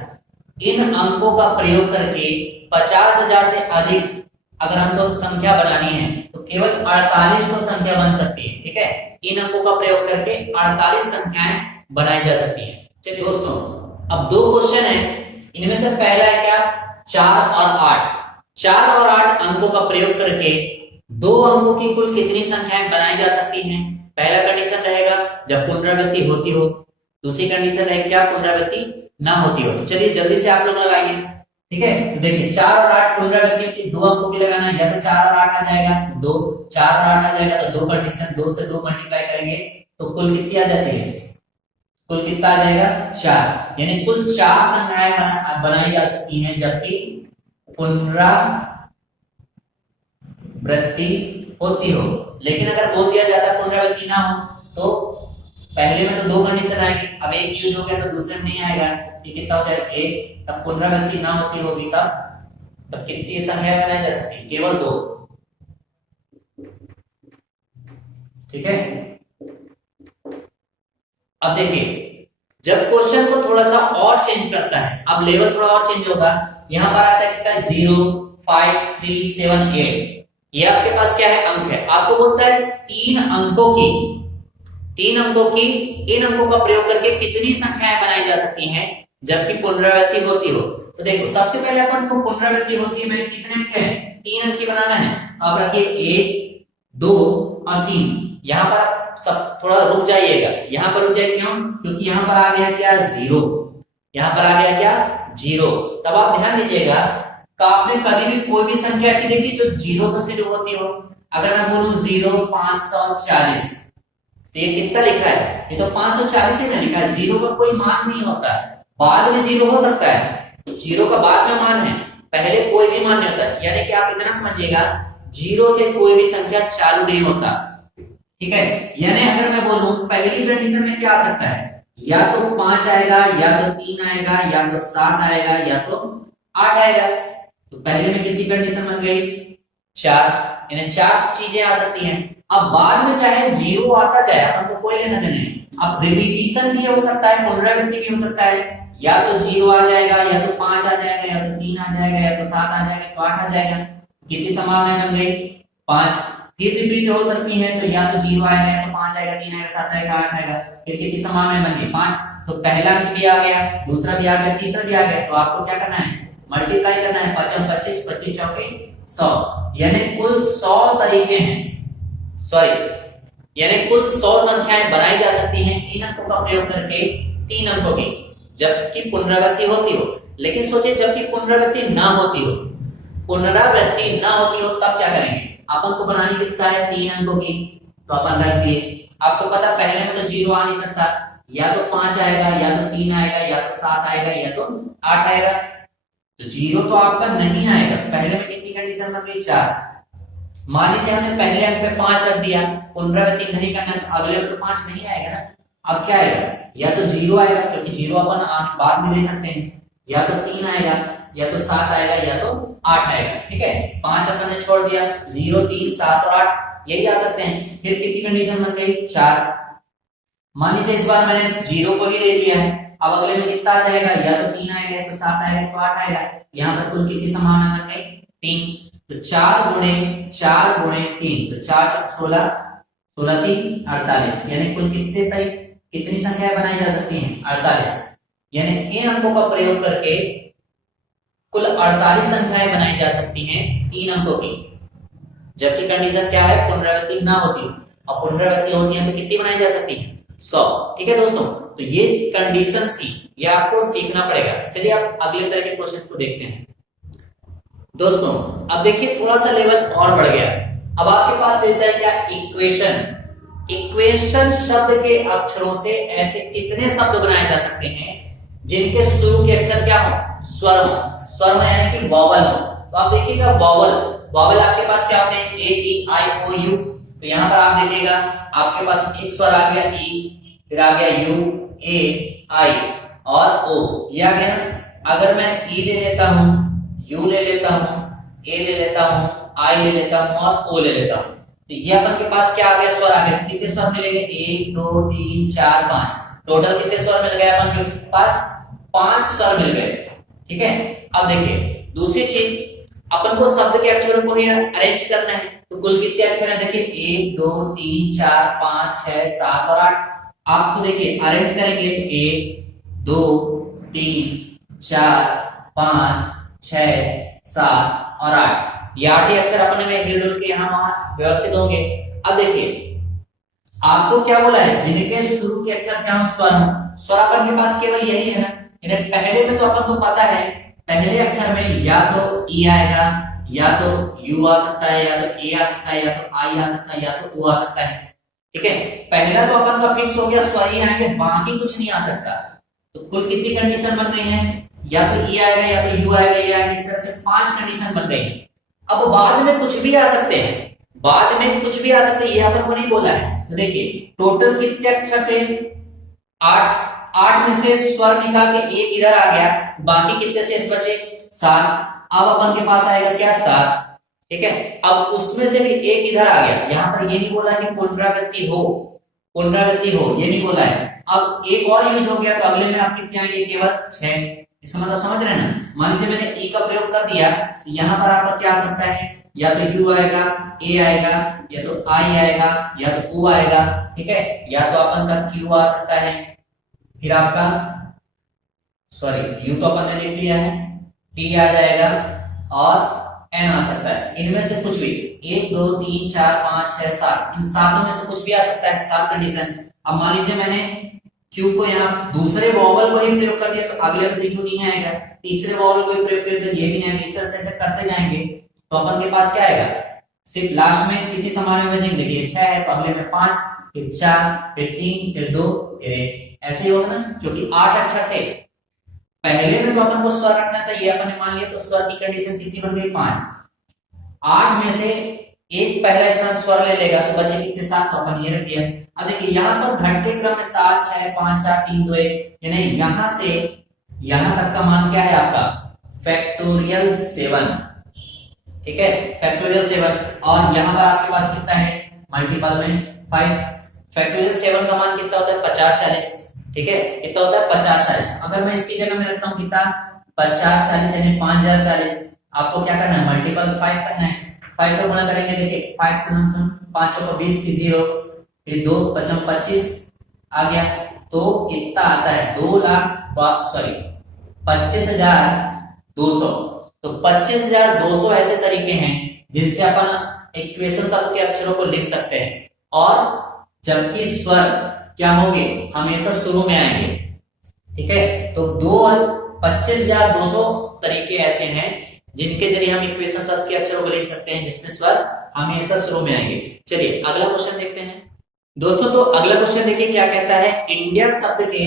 इन अंकों का प्रयोग करके 50,000 से अधिक अगर हमको संख्या बनानी है तो केवल 48 तो संख्या बन सकती है। ठीक है, इन अंकों का प्रयोग करके 48 संख्याएं बनाई जा सकती हैं। चलिए दोस्तों, अब 2 क्वेश्चन है, इनमें से पहला है क्या 4 और 8। 4 और 8 अंकों का प्रयोग करके 2 अंकों की कुल कितनी संख्याएं बनाई जा सकती हैं। पहला कंडीशन रहेगा जब पुनरावृत्ति होती हो, दूसरी कंडीशन है क्या पुनरावृत्ति ना होती हो। तो चलिए जल्दी से आप लोग लगाइए। ठीक है, तो देखिए 4 और 8 पुनरावृत्ति होती है, 2 अंकों की लगाना है, या तो 4 और 8 आ जाएगा 2, 4 और 8 आ जाएगा तो 2 कंडीशन, 2 से 2 मल्टीप्लाई करेंगे तो कुल कितनी आ जाती है, कुल कितना आ जाएगा 4, यानी कुल 4 संख्याएं बनाई जा सकती हैं जबकि पुनरावृत्ति होती हो। लेकिन अगर बोल दिया जाता पुनरावृत्ति ना हो तो पहले में तो 2 कंडीशन आएगी, अब एक यूज हो गया तो दूसरे में नहीं आएगा, ये कितना हो जाएगा 1। तब पुनरावृत्ति ना होती होगी तब कितनी संख्या बनाई जा सकती है, केवल 2। ठीक है, अब देखिए जब क्वेश्चन को थोड़ा सा और चेंज करता है, अब लेवल थोड़ा और चेंज होगा, यहां पर आता है कितना 0 5 3 7 8। ये आपके पास क्या है अंक है, आपको बोलता है 3 अंकों की इन अंकों का प्रयोग करके कितनी संख्याएं बनाई जा सकती हैं जबकि पुनरावृत्ति होती हो। तो देखो सबसे पहले अपन को पुनरावृत्ति होती है में कितने अंक हैं 3 अंक की बनाना है, तो आप रखिए 1 2 और 3। यहाँ पर सब थोड़ा रुक जाइएगा, यहाँ पर रुक जाइए क्यों, क्योंकि यहाँ पर आ गया क्या 0, यहाँ पर आ गया क्या 0। तब आप ध्यान दीजिएगा कि आपने कभी भी कोई भी संख्या ऐसी देखी जो 0 से शुरू होती हो। अगर मैं बोलूं 0 540 तो ये कितना लिखा है, ये तो 540 ही ना लिखा है, 0 का कोई मान नहीं होता, बाद में 0 हो सकता है, 0 का बाद में मान है, पहले कोई भी मान नहीं होता। यानी कि आप इतना समझिएगा जीरो से कोई भी संख्या चालू नहीं होता। ठीक है, यानी अगर मैं बोलूं पहली कंडीशन में क्या आ सकता है, या तो 5 आएगा, या तो 3 आएगा, या तो 7 आएगा, या तो 8 आएगा। तो पहले में कितनी कंडीशन बन गई, 4, यानी 4 चीजें आ सकती हैं। अब बाद में चाहे जीरो आता जाए, अपन को कोई लेना देना नहीं। अब रिपीटिशन भी हो सकता है, पुनरावृत्ति भी हो सकता है, या तो जीरो आ जाएगा, या तो 5 आ जाएगा, या तो 3 आ जाएगा, या तो 7 आ जाएगा, तो 8 आ जाएगा। कितनी संभावना बन गई, 5। फिर रिपीट हो सकती है, तो या तो जीरो आएगा, या तो 5 आएगा, 3 आएगा, 7 आएगा, 8 आएगा। फिर कितनी संभावना बन गई, 5। तो पहला भी आ गया, दूसरा भी आ गया, तीसरा भी आ गया। तो आपको क्या करना है, मल्टीप्लाई करना है, 5 25, 25 चौके 100, यानी कुल 100 तरीके हैं, सॉरी, यानी कुल 100 संख्याएं बनाई जा सकती हैं इन अंकों का प्रयोग करके, 3 अंकों की, जबकि पुनरावृत्ति होती हो। लेकिन सोचिए जबकि पुनरावृत्ति ना होती हो, पुनरावृत्ति ना होती हो तब क्या करेंगे, अपन को बनानी कितना है, 3 अंकों की, तो अपन रख दिए। आपको पता पहले में तो जीरो आ नहीं सकता, या तो 5 आएगा, या तो 3 आएगा, या तो 7 आएगा, या तो 8 आएगा। तो जीरो तो आपका नहीं आएगा। पहले में कितनी कंडीशन बन गई, 4। मान लीजिए हमने पहले अंक पे 5 रख दिया, पुनरावृत्ति नहीं करना, तो अगले में तो 5 नहीं आएगा ना। अब क्या आएगा, या तो जीरो आएगा, क्योंकि जीरो अपन बाद में ले सकते हैं, या तो 3 आएगा, या तो 7 आएगा, या तो 8 आएगा। ठीक है, 5 अपन ने छोड़ दिया, 0 3 7 और 8 यही आ सकते हैं। फिर कितनी कंडीशन बन गई, 4। मान लीजिए इस बार मैंने जीरो को ही ले लिया है, अब अगले में कितना आ जाएगा, या तो 3 आएगा, या तो 7 आएगा, तो 8 आएगा। यहाँ पर कुल कितनी संभावना बन गई, 3। तो 4 गुणे 3, तो 4 4 16, 16 3 48, यानी कुल कितने तक कितनी संख्याएं बनाई जा सकती हैं, 48। यानी इन अंकों का प्रयोग करके कुल 48 संख्याएं बनाई जा सकती हैं 3 अंकों की, जबकि कंडीशन क्या है, पुनरावृत्ति ना होती हो, और पुनरावृत्ति होती है तो कितनी बनाई जा सकती है, 100। ठीक है दोस्तों, तो ये कंडीशंस थी, ये आपको सीखना पड़ेगा। चलिए आप अगले तरह के क्वेश्चन को देखते हैं। दोस्तों अब देखिए थोड़ा सा लेवल और बढ़ गया। अब आपके पास देता है क्या, इक्वेशन। इक्वेशन शब्द के अक्षरों से ऐसे कितने शब्द बनाए जा सकते हैं जिनके शुरू के अक्षर क्या हो, स्वर हो। स्वर में यानी कि वॉवल हो। तो आप देखिएगा वॉवल, वॉवल आपके पास क्या होते हैं, ए ई आई ओ यू। तो यहाँ पर आप देखिएगा आपके पास एक स्वर आ गया ई, फिर आ गया यू, ए आई और ओ, ये आ गया ना। अगर मैं ई ले लेता हूं, यू ले लेता हूं, ए ले लेता हूं, आई ले लेता हूं और ओ ले लेता हूं, तो ये अपन के पास क्या आ गया, स्वर आ गया। कितने स्वर मिलेंगे, 1 2 3 4 5, टोटल कितने स्वर मिल गए अपन के पास, 5 स्वर मिल गए। ठीक है, अब देखिए दूसरी चीज, अपन को शब्द के अक्षरों को ही अरेंज करना है। तो कुल कितने अक्षर हैं, देखिए 1 2 3 4 5 6 7 और 8। आपको देखिए अरेंज करेंगे, 1 2 3 4 5 6 7 और 8, ये 8 ही अक्षर अपने में हिल के यहाँ वहां व्यवस्थित होंगे। अब देखिए आपको क्या बोला है, जिनके शुरू के अक्षर क्या हो, स्वर हो। स्वर अपन के पास केवल यही है ना, पहले में तो अपन को पता है, पहले अक्षर में या तो ई आएगा, या तो यू आ सकता है, या तो ए आ सकता है, या तो आई आ सकता है, या तो ओ आ सकता है। ठीक है, पहला तो अपन का फिक्स हो गया, स्वर ही आएंगे, बाकी कुछ नहीं आ सकता। तो कुल कितनी कंडीशन बन रही है, या तो ई आएगा, या तो यू आएगा, ए आएगा, इस तरह से 5 कंडीशन बन गई। अब बाद में कुछ भी आ सकते हैं, बाद में कुछ भी आ सकते हैं, ये अपन को नहीं बोला है। तो देखिए टोटल कितने अक्षर थे, 8। 8 में से स्वर निकाल के एक इधर आ गया, बाकी कितने शेष बचे, 7। अब अपन के पास आएगा क्या, 7। ठीक है, अब उसमें से भी एक इधर आ गया। यहाँ पर ये नहीं बोला कि पुनरावृत्ति हो, पुनरावृत्ति हो ये नहीं बोला है। अब एक और यूज हो गया, तो अगले में आप कितने आएंगे, केवल 6। इसका मतलब समझ रहे हैं ना। मान लीजिए मैंने ई का प्रयोग कर दिया, तो यहाँ पर आपका क्या आ सकता है, या तो यू आएगा, ए आएगा, या तो आई आएगा, या तो ओ आएगा। ठीक है, या तो अपन का क्यू आ सकता है, फिर आपका सॉरी यू तो अपन ने लिख लिया है, टी आ जाएगा और एन आ सकता है। इनमें से कुछ भी 1 2 3 4 5 6 7, इन सातों में से कुछ भी आ सकता है, 7 कंडीशन। अब मान लीजिए मैंने क्यू को यहाँ दूसरे वॉवल को ही प्रयोग कर दिया, तो अगले में क्यू नहीं आएगा, तीसरे वॉवल को ही प्रयोग कर दिया, ये भी नहीं आएगा। इस तरह से करते जाएंगे तो अपन के पास क्या आएगा, सिर्फ लास्ट में कितनी संभावना बचेंगे, देखिए 6 है, तो अगले में 5, फिर 4, फिर 3, फिर 2, फिर 1, ऐसे ही होगा ना, क्योंकि 8 अक्षर थे। पहले में तो अपन को स्वर रखना था, ये अपन ने मान लिया, तो स्वर की कंडीशन कितनी बन गई, 5। 8 में से एक पहला स्थान स्वर ले लेगा तो बचे कितने 7, तो अपन ये रख दिया। अब देखिए यहाँ पर घटते क्रम में 7 6 5 4 3 2 1, यानी यहां से यहां तक का मान क्या है आपका फैक्टोरियल 7, ठीक है, फैक्टोरियल 7। और यहाँ पर आपके पास कितना है मल्टीपल में 5। फैक्टोरियल 7 का मान कितना होता है 50 40, ठीक है, कितना होता है 50 40। अगर मैं इसकी जगह में रखता हूँ कितना 50 40 यानी 5040, आपको क्या करना है मल्टीपल 5 करना है। 5 को गुणा करेंगे, देखिए 5 से 5 को 20 की 0, फिर 2 5 25 आ गया, तो इतना आता है 25,200। तो 25,200 ऐसे तरीके हैं जिनसे अपन इक्वेशन शब्द के अक्षरों को लिख सकते हैं, और जबकि स्वर क्या होंगे हमेशा शुरू में आएंगे, ठीक है। तो 25,200 तरीके ऐसे हैं जिनके जरिए हम इक्वेशन शब्द के अक्षरों को लिख सकते हैं जिसमें स्वर हमेशा शुरू में आएंगे। चलिए अगला क्वेश्चन देखते हैं दोस्तों। तो अगला क्वेश्चन देखिए क्या कहता है, इंडियन शब्द के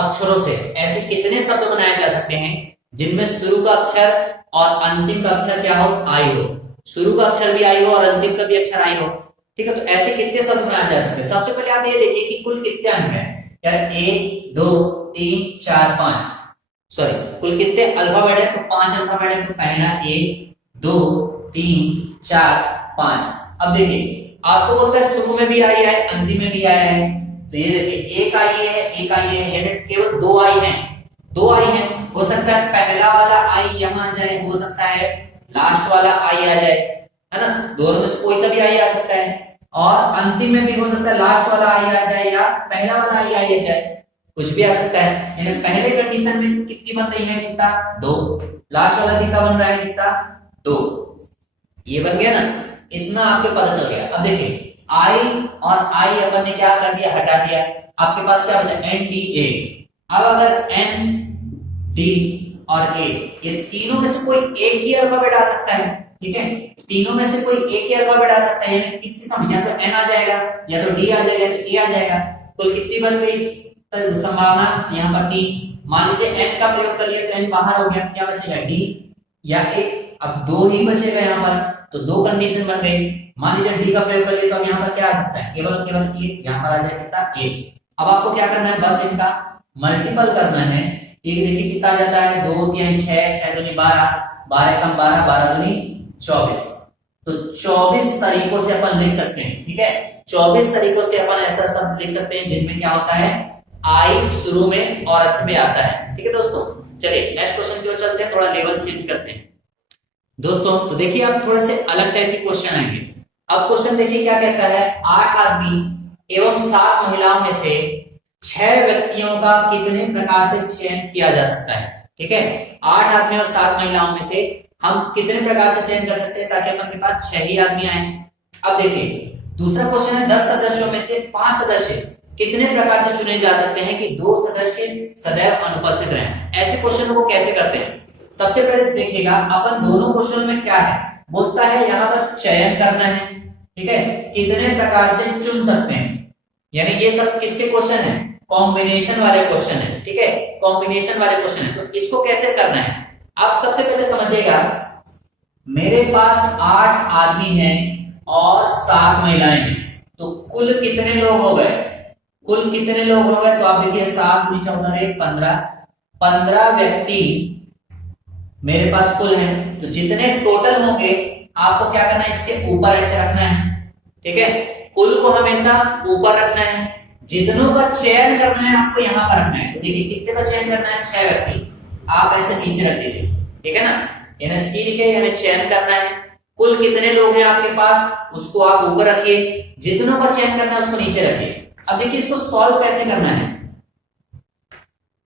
अक्षरों से ऐसे कितने शब्द बनाए जा सकते हैं जिनमें शुरू का अक्षर और अंतिम का अक्षर क्या हो आई हो, शुरू का अक्षर भी आई हो और अंतिम का भी अक्षर आई हो, ठीक है। तो ऐसे कितने शब्द बनाए जा सकते हैं। सबसे पहले आप ये देखिए कि कुल कितने अंक है यार, 1 2 3 4 5, सॉरी कुल कितने अल्फाबेट है, तो 5 अल्फाबेट है। तो पहला 1 2 3 4 5। अब देखिए आपको बोलता है शुरू में भी आई है अंतिम में भी आया है, तो ये देखिए एक आई है एक आई है, यानी केवल 2 आई है, 2 आई है। हो सकता है पहला वाला आई यहाँ आ जाए, हो सकता है लास्ट वाला आई आ जाए, है ना, दोनों में से कोई सा भी आई आ सकता है। और अंतिम में भी हो सकता है लास्ट वाला आई आ जाए या पहला वाला आई आ जाए, कुछ भी आ सकता है। यानी पहले कंडीशन में कितनी बन रही है कितना 2, लास्ट वाला कितना बन रहा है कितना 2, ये बन गया ना, इतना आपको पता चल गया। अब देखिए आई और आई अपन ने क्या कर दिया हटा दिया, आपके पास क्या बचा एन डी ए। अब अगर एन डी और ए ये तीनों में से कोई एक ही अल्फाबेट आ सकता है, ठीक है, तीनों में से कोई एक ही अल्फाबेट आ सकता है, यानी कितनी संभावना, या तो एन आ जाएगा या तो डी आ जाएगा या तो ए आ जाएगा। कुल कितनी बन गई संभावना यहाँ पर 3। मान लीजिए एन का प्रयोग कर लिया तो एन बाहर हो गया, क्या बचेगा डी या ए। अब 2 ही बचेगा यहाँ पर, तो 2 कंडीशन बन गई। मान लीजिए डी का प्रयोग कर लिया तो अब यहाँ पर क्या आ सकता है केवल ए, यहाँ पर आ जाएगा कितना 1। अब आपको क्या करना है बस इनका मल्टीपल करना है। ये देखिए कितना आ जाता है 2 3 6 6 दूनी 12, 12 कम 12, 12 दूनी 24। तो 24 तरीकों से अपन लिख सकते हैं, ठीक है, 24 तरीकों से अपन ऐसा शब्द लिख सकते हैं जिनमें क्या होता है आई शुरू में और अंत में आता है, ठीक है दोस्तों। चलिए नेक्स्ट क्वेश्चन की ओर चलते हैं, थोड़ा लेवल चेंज करते हैं दोस्तों। तो देखिए अब थोड़े से अलग टाइप के क्वेश्चन आएंगे। अब क्वेश्चन देखिए क्या कहता है, 8 आदमी एवं 7 महिलाओं में से 6 व्यक्तियों का कितने प्रकार से चयन किया जा सकता है, ठीक है। 8 आदमी और 7 महिलाओं में से हम कितने प्रकार से चयन कर सकते हैं ताकि अपन के पास 6 ही आदमी आए। अब देखिए दूसरा क्वेश्चन है 10 सदस्यों में से 5 सदस्य कितने प्रकार से चुने जा सकते हैं कि 2 सदस्य सदैव अनुपस्थित रहें। ऐसे क्वेश्चनों को कैसे करते हैं, सबसे पहले देखिएगा अपन दोनों क्वेश्चन में क्या है, बोलता है यहाँ पर चयन करना है, ठीक है, कितने प्रकार से चुन सकते हैं, यानी ये सब किसके क्वेश्चन है कॉम्बिनेशन वाले क्वेश्चन है, ठीक है, कॉम्बिनेशन वाले क्वेश्चन है। तो इसको कैसे करना है आप सबसे पहले समझिएगा, मेरे पास 8 आदमी हैं और 7 महिलाएं हैं, तो कुल कितने लोग हो गए, कुल कितने लोग हो गए, तो आप देखिए 7 × 14 15, 15 व्यक्ति मेरे पास कुल हैं। तो जितने टोटल होंगे आपको क्या करना है इसके ऊपर ऐसे रखना है, ठीक है, कुल को हमेशा ऊपर रखना है, जितनों का चयन करना है आपको यहाँ पर रखना है। तो देखिए कितने का चयन करना है 6 व्यक्ति, आप ऐसे नीचे रख दीजिए, ठीक है ना, यानी सी लिखे यानी चयन करना है। कुल कितने लोग हैं आपके पास उसको आप ऊपर रखिए, जितनों का चयन करना है उसको नीचे रखिए। अब देखिए इसको सॉल्व कैसे करना है,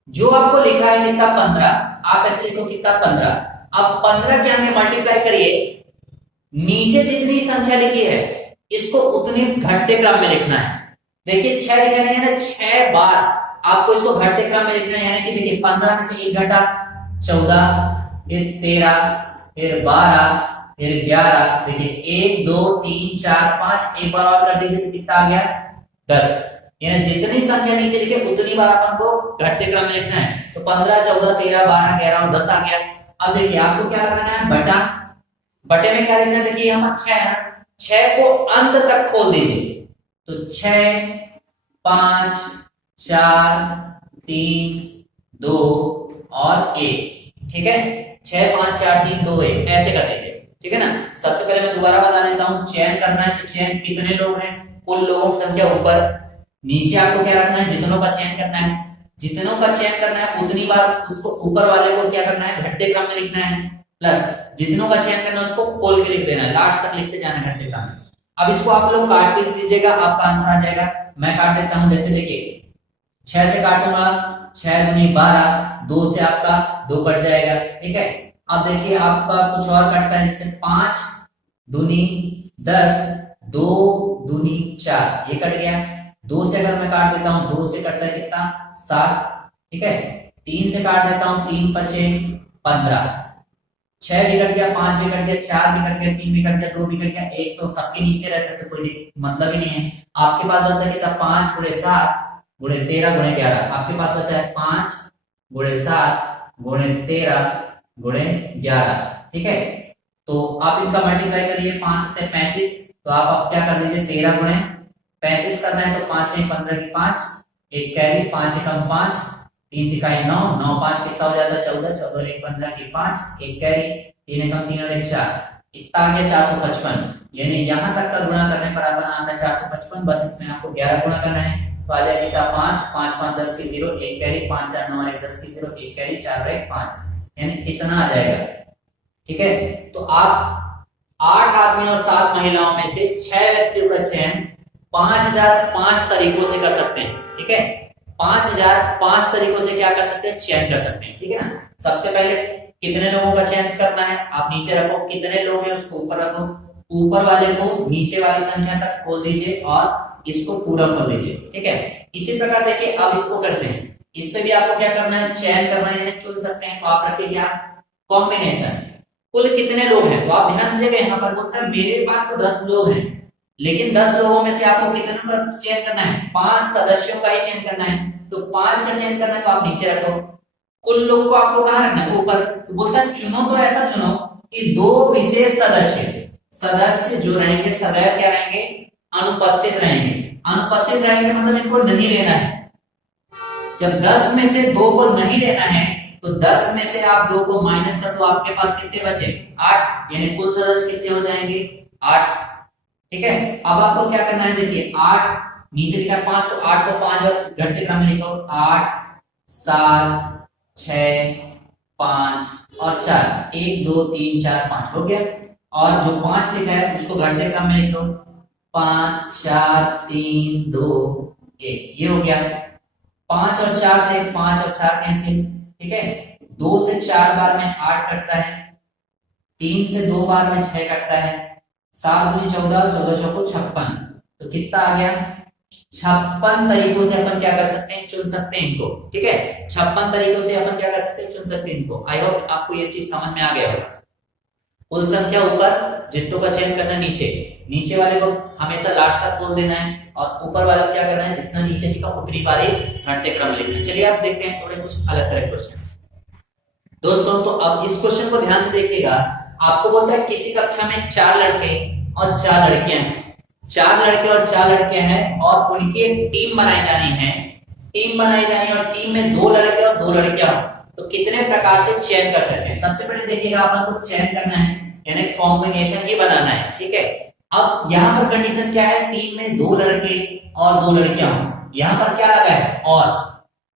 जो आपको लिखा है कितना 15, आप ऐसे लिखो कितना 15। अब 15 के आगे मल्टीप्लाई करिए, नीचे जितनी संख्या लिखी है इसको उतनी घटते क्रम में लिखना है। देखिए 6 लिखा है ना, 6 बार आपको इसको घटते क्रम में लिखना है, यानी कि देखिए 15 में से 1 घटा 14, फिर 13, फिर 12, फिर 11, देखिए 1 2 3 4 5, एक बार और कर दीजिए तो कितना आ गया 10, यानी जितनी संख्या नीचे लिखे उतनी बार अपन को घटते क्रम में लिखना है। तो 15 14 13 12 11 और 10 आ गया। अब देखिए आपको क्या लगाना है बटा बटे में क्या लिखना है, देखिए यहाँ 6 है ना, 6 को अंत तक खोल दीजिए, तो 6 5 4 3 2 और 1, ठीक है, 6 5 4 3 2 1 ऐसे कर दीजिए, ठीक है ना। सबसे पहले मैं दोबारा बता देता हूँ, चयन करना है तो चयन कितने लोग हैं, कुल लोगों की संख्या ऊपर, नीचे आपको क्या रखना है, जितनों का चयन करना है, जितनों का चयन करना है उतनी बार उसको ऊपर वाले को क्या करना है, घटते क्रम में लिखना है, प्लस जितनों का चयन करना है उसको खोल के लिख देना है, लास्ट तक लिखते जाना है घटते क्रम में। अब इसको आप लोग काट के लीजिएगा, आपका आंसर आ जाएगा। मैं काट देता हूं, जैसे देखिए 6 से काटूंगा, 6 दूनी 12, 2 से आपका 2 कट जाएगा, ठीक है। अब देखिए आपका कुछ और कटता है, जैसे 5 दूनी 10, 2 दूनी 4, ये कट गया। 2 से अगर मैं काट देता हूं, 2 से कटता है कितना, 7, ठीक है। 3 से काट देता हूं, 3 5 15, 6 भी कट गया, 5 भी कट गया, 4 भी कट गया, 3 भी कट गया, 2 भी कट गया, 1 तो सबके नीचे रहता है तो कोई मतलब ही नहीं है। आपके पास बचता है कितना, 5 गुणे 7 गुणे 13 गुणे 11, आपके पास बचा है 5 गुणे 7 गुणे 13 गुणे 11, ठीक है। तो आप इनका मल्टीप्लाई करिए, 5 से 35, तो आप क्या कर लीजिए, 13 गुणे 35 करना है तो 5 से 15 की 5, एक कैरी, 5 एकम 5, 3 तिकाई 9, 9 5 कितना हो जाता है 14, 14 एक 15 की 5, एक कैरी, 3 एकम 3 और 1 4, इतना आ गया 455। यानी यहाँ तक का गुणा करने पर आपका आता है 455, बस इसमें आपको 11 गुणा करना है, तो आ जाएगा 5 5 5 10 की 0, एक कैरी, 5 4 9 1 10 की 0, एक कैरी, 4 और 1 5, यानी इतना आ जाएगा, ठीक है। तो आप 8 आदमी और 7 महिलाओं में से 6 व्यक्तियों का चयन 5005 तरीकों से कर सकते हैं, ठीक है। 5005 तरीकों से क्या कर सकते हैं, चयन कर सकते हैं, ठीक है ना। सबसे पहले कितने लोगों का चयन करना है, आप नीचे रखो, कितने लोग हैं उसको ऊपर रखो, ऊपर वाले को नीचे वाली संख्या तक खोल दीजिए और इसको पूरा खोल दीजिए, ठीक है। इसी प्रकार देखिए अब इसको करते हैं, इस पे भी आपको क्या करना है, चयन करना है, यानी चुन सकते हैं, तो आप रखिए क्या, कॉम्बिनेशन, कुल कितने लोग हैं, तो आप ध्यान दीजिएगा यहाँ पर बोलता है मेरे पास तो 10 लोग हैं, लेकिन 10 लोगों में से आपको कितने का चयन करना है, 5 सदस्यों का ही चयन करना है, तो 5 का चयन करना है, तो आप नीचे रखो, कुल लोग को आपको कहां रखना है, ऊपर। तो बोलता है चुनो तो ऐसा चुनो कि 2 विशेष सदस्य जो रहेंगे सदैव क्या रहेंगे, अनुपस्थित रहेंगे। अनुपस्थित रहेंगे मतलब इनको नहीं लेना है। जब 10 में से 2 को नहीं लेना है तो 10 में से आप 2 को माइनस कर दो, आपके पास कितने बचे, 8, यानी कुल सदस्य कितने हो जाएंगे, 8, ठीक है। अब आपको क्या करना है, देखिए 8 नीचे लिखा 5, तो 8 को 5 और घटते क्रम में लिखो, 8 7 6 5 और 4, 1 2 3 4 5 हो गया। और जो 5 लिखा है उसको घटते क्रम में लिख दो, 5 4 3 2 1, ये हो गया। 5 और 4 से 5 और 4 कैंसिल, ठीक है। 2 से 4 बार में 8 कटता है, 3 से 2 बार में 6 कटता है, 7 दूनी 14, 14 चौको 56, तो कितना आ गया, 56 तरीकों से अपन क्या कर सकते हैं, चुन सकते हैं इनको, ठीक है। 56 तरीकों से अपन क्या कर सकते हैं, चुन सकते हैं इनको। आई होप आपको ये चीज समझ में आ गया होगा। कुल संख्या ऊपर, जितनों का चयन करना नीचे, नीचे वाले को हमेशा लास्ट तक खोल देना है, और ऊपर वाला को क्या करना है, जितना नीचे लिखा उतनी बार ही घंटे क्रम में लिखना है। चलिए आप देखते हैं थोड़े कुछ अलग तरह क्वेश्चन दोस्तों। तो अब इस क्वेश्चन को ध्यान से देखिएगा, आपको बोलता है किसी कक्षा में 4 लड़के और 4 लड़कियां हैं, 4 लड़के और 4 लड़कियां हैं और उनकी एक टीम बनाई जानी है, टीम बनाई जानी है और टीम में 2 लड़के और 2 लड़कियां हो, तो कितने प्रकार से चयन कर सकते हैं। सबसे पहले देखिएगा अपन को चयन करना है, यानी कॉम्बिनेशन ही बनाना है, ठीक है। अब यहाँ पर कंडीशन क्या है, टीम में 2 लड़के और 2 लड़कियां हो, यहाँ पर क्या लगा है, और,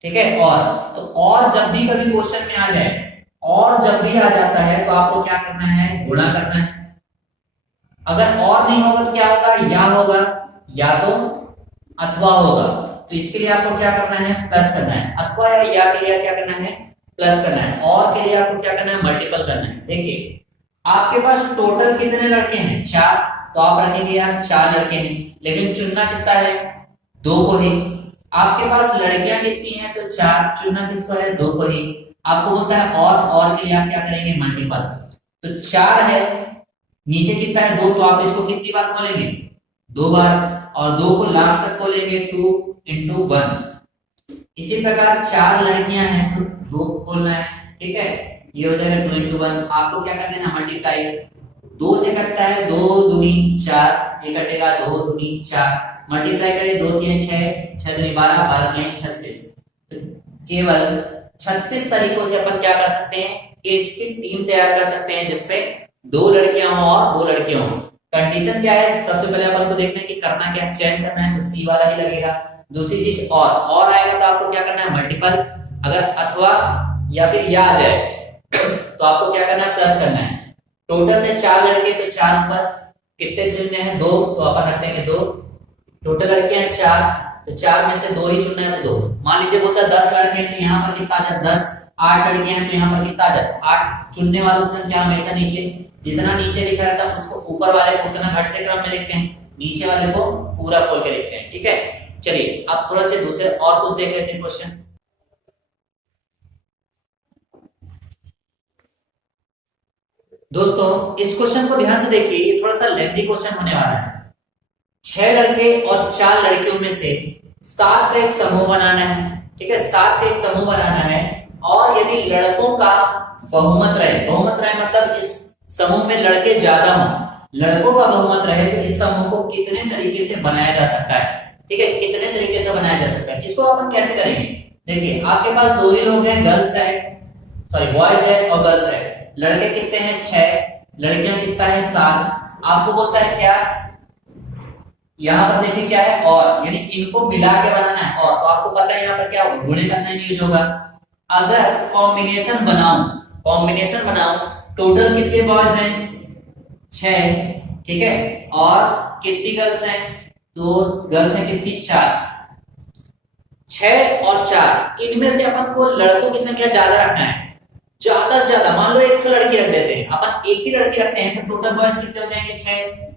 ठीक है। और तो और जब भी कभी क्वेश्चन में आ जाए, और जब भी आ जाता है तो आपको क्या करना है, गुणा करना है। अगर और नहीं होगा तो क्या होगा, या होगा, या तो अथवा होगा, तो इसके लिए आपको क्या करना है, प्लस करना है। अथवा या के लिए क्या करना है, प्लस करना है। और के लिए आपको क्या करना है, मल्टीपल करना है। देखिए आपके पास टोटल कितने लड़के हैं, 4, तो आप रखेंगे यार 4 लड़के हैं, लेकिन चुनना कितना है, 2 को ही। आपके पास लड़कियां कितनी हैं, तो 4, चुनना किसको है, 2 को ही। आपको बोलता है और के लिए आप क्या करेंगे, मल्टीपल, तो 4 है, नीचे कितना है, 2, तो आप इसको कितनी बार खोलेंगे, 2 बार, और 2 को लास्ट तक खोलेंगे, 2 × 1। इसी प्रकार 4 लड़कियां हैं तो 2 खोलना है, ठीक है, ये हो जाएगा 2 × 1। आपको क्या कर देना, मल्टीप्लाई, 2 से कटता है 2 दूनी 4, ये कटेगा 2 दूनी 4, मल्टीप्लाई करें 2 3 6, 6 दूनी 12, 12 3 36। तो केवल 36 तरीकों से अपन क्या कर सकते हैं, इसकी टीम तैयार कर सकते हैं जिसपे 2 लड़कियां हों और 2 लड़के हों। कंडीशन क्या है, सबसे पहले अपन को देखना है कि करना क्या है, चयन करना है तो सी वाला ही लगेगा। दूसरी चीज और आएगा तो आपको क्या करना है, मल्टीपल, अगर अथवा या फिर या आ जाए तो आपको क्या करना है, प्लस करना है। टोटल थे 4 लड़के तो 4 ऊपर कितने चुनने हैं, 2, तो अपन रख देंगे 2। टोटल लड़के हैं 4, तो 4 में से 2 ही चुनना है तो 2। मान लीजिए बोलता है 10 लड़के हैं तो यहाँ पर कितना आ जाता, 10। 8 लड़के हैं तो यहाँ पर कितना आ जाता, 8। चुनने वालों की संख्या हमेशा नीचे, जितना नीचे लिखा रहता है उसको ऊपर वाले को उतना घटते क्रम में लिखते हैं, नीचे वाले को पूरा खोल के लिखते हैं। ठीक है, चलिए अब थोड़ा से दूसरे और कुछ देख लेते हैं क्वेश्चन। दोस्तों इस क्वेश्चन को ध्यान से देखिए, ये थोड़ा सा लेंथी क्वेश्चन होने वाला है। 6 लड़के और 4 लड़कियों में से 7 का एक समूह बनाना है। ठीक है, 7 का एक समूह बनाना है और यदि लड़कों का बहुमत रहे मतलब इस समूह में लड़के ज्यादा हों, लड़कों का बहुमत रहे तो इस समूह को कितने तरीके से बनाया जा सकता है। ठीक है, कितने तरीके से बनाया जा सकता है, इसको अपन कैसे करेंगे। देखिए आपके पास 2 ही लोग हैं, गर्ल्स है, सॉरी बॉयज है और गर्ल्स है। लड़के कितने हैं 6, लड़कियां कितना है 7। आपको बोलता है क्या, यहाँ पर देखिए क्या है और, यानी इनको मिला के बनाना है। और तो आपको पता है यहाँ पर क्या होगा, गुणे का साइन यूज होगा। अगर कॉम्बिनेशन बनाऊं टोटल कितने बॉयज हैं 6, ठीक है, और कितनी गर्ल्स हैं, तो गर्ल्स हैं कितनी 4। 6 और 4 इनमें से अपन को लड़कों की संख्या ज्यादा रखना है, ज्यादा से ज्यादा। मान लो एक लड़की रख देते हैं, अपन एक ही लड़की रखते हैं तो टोटल बॉयज कितने हो जाएंगे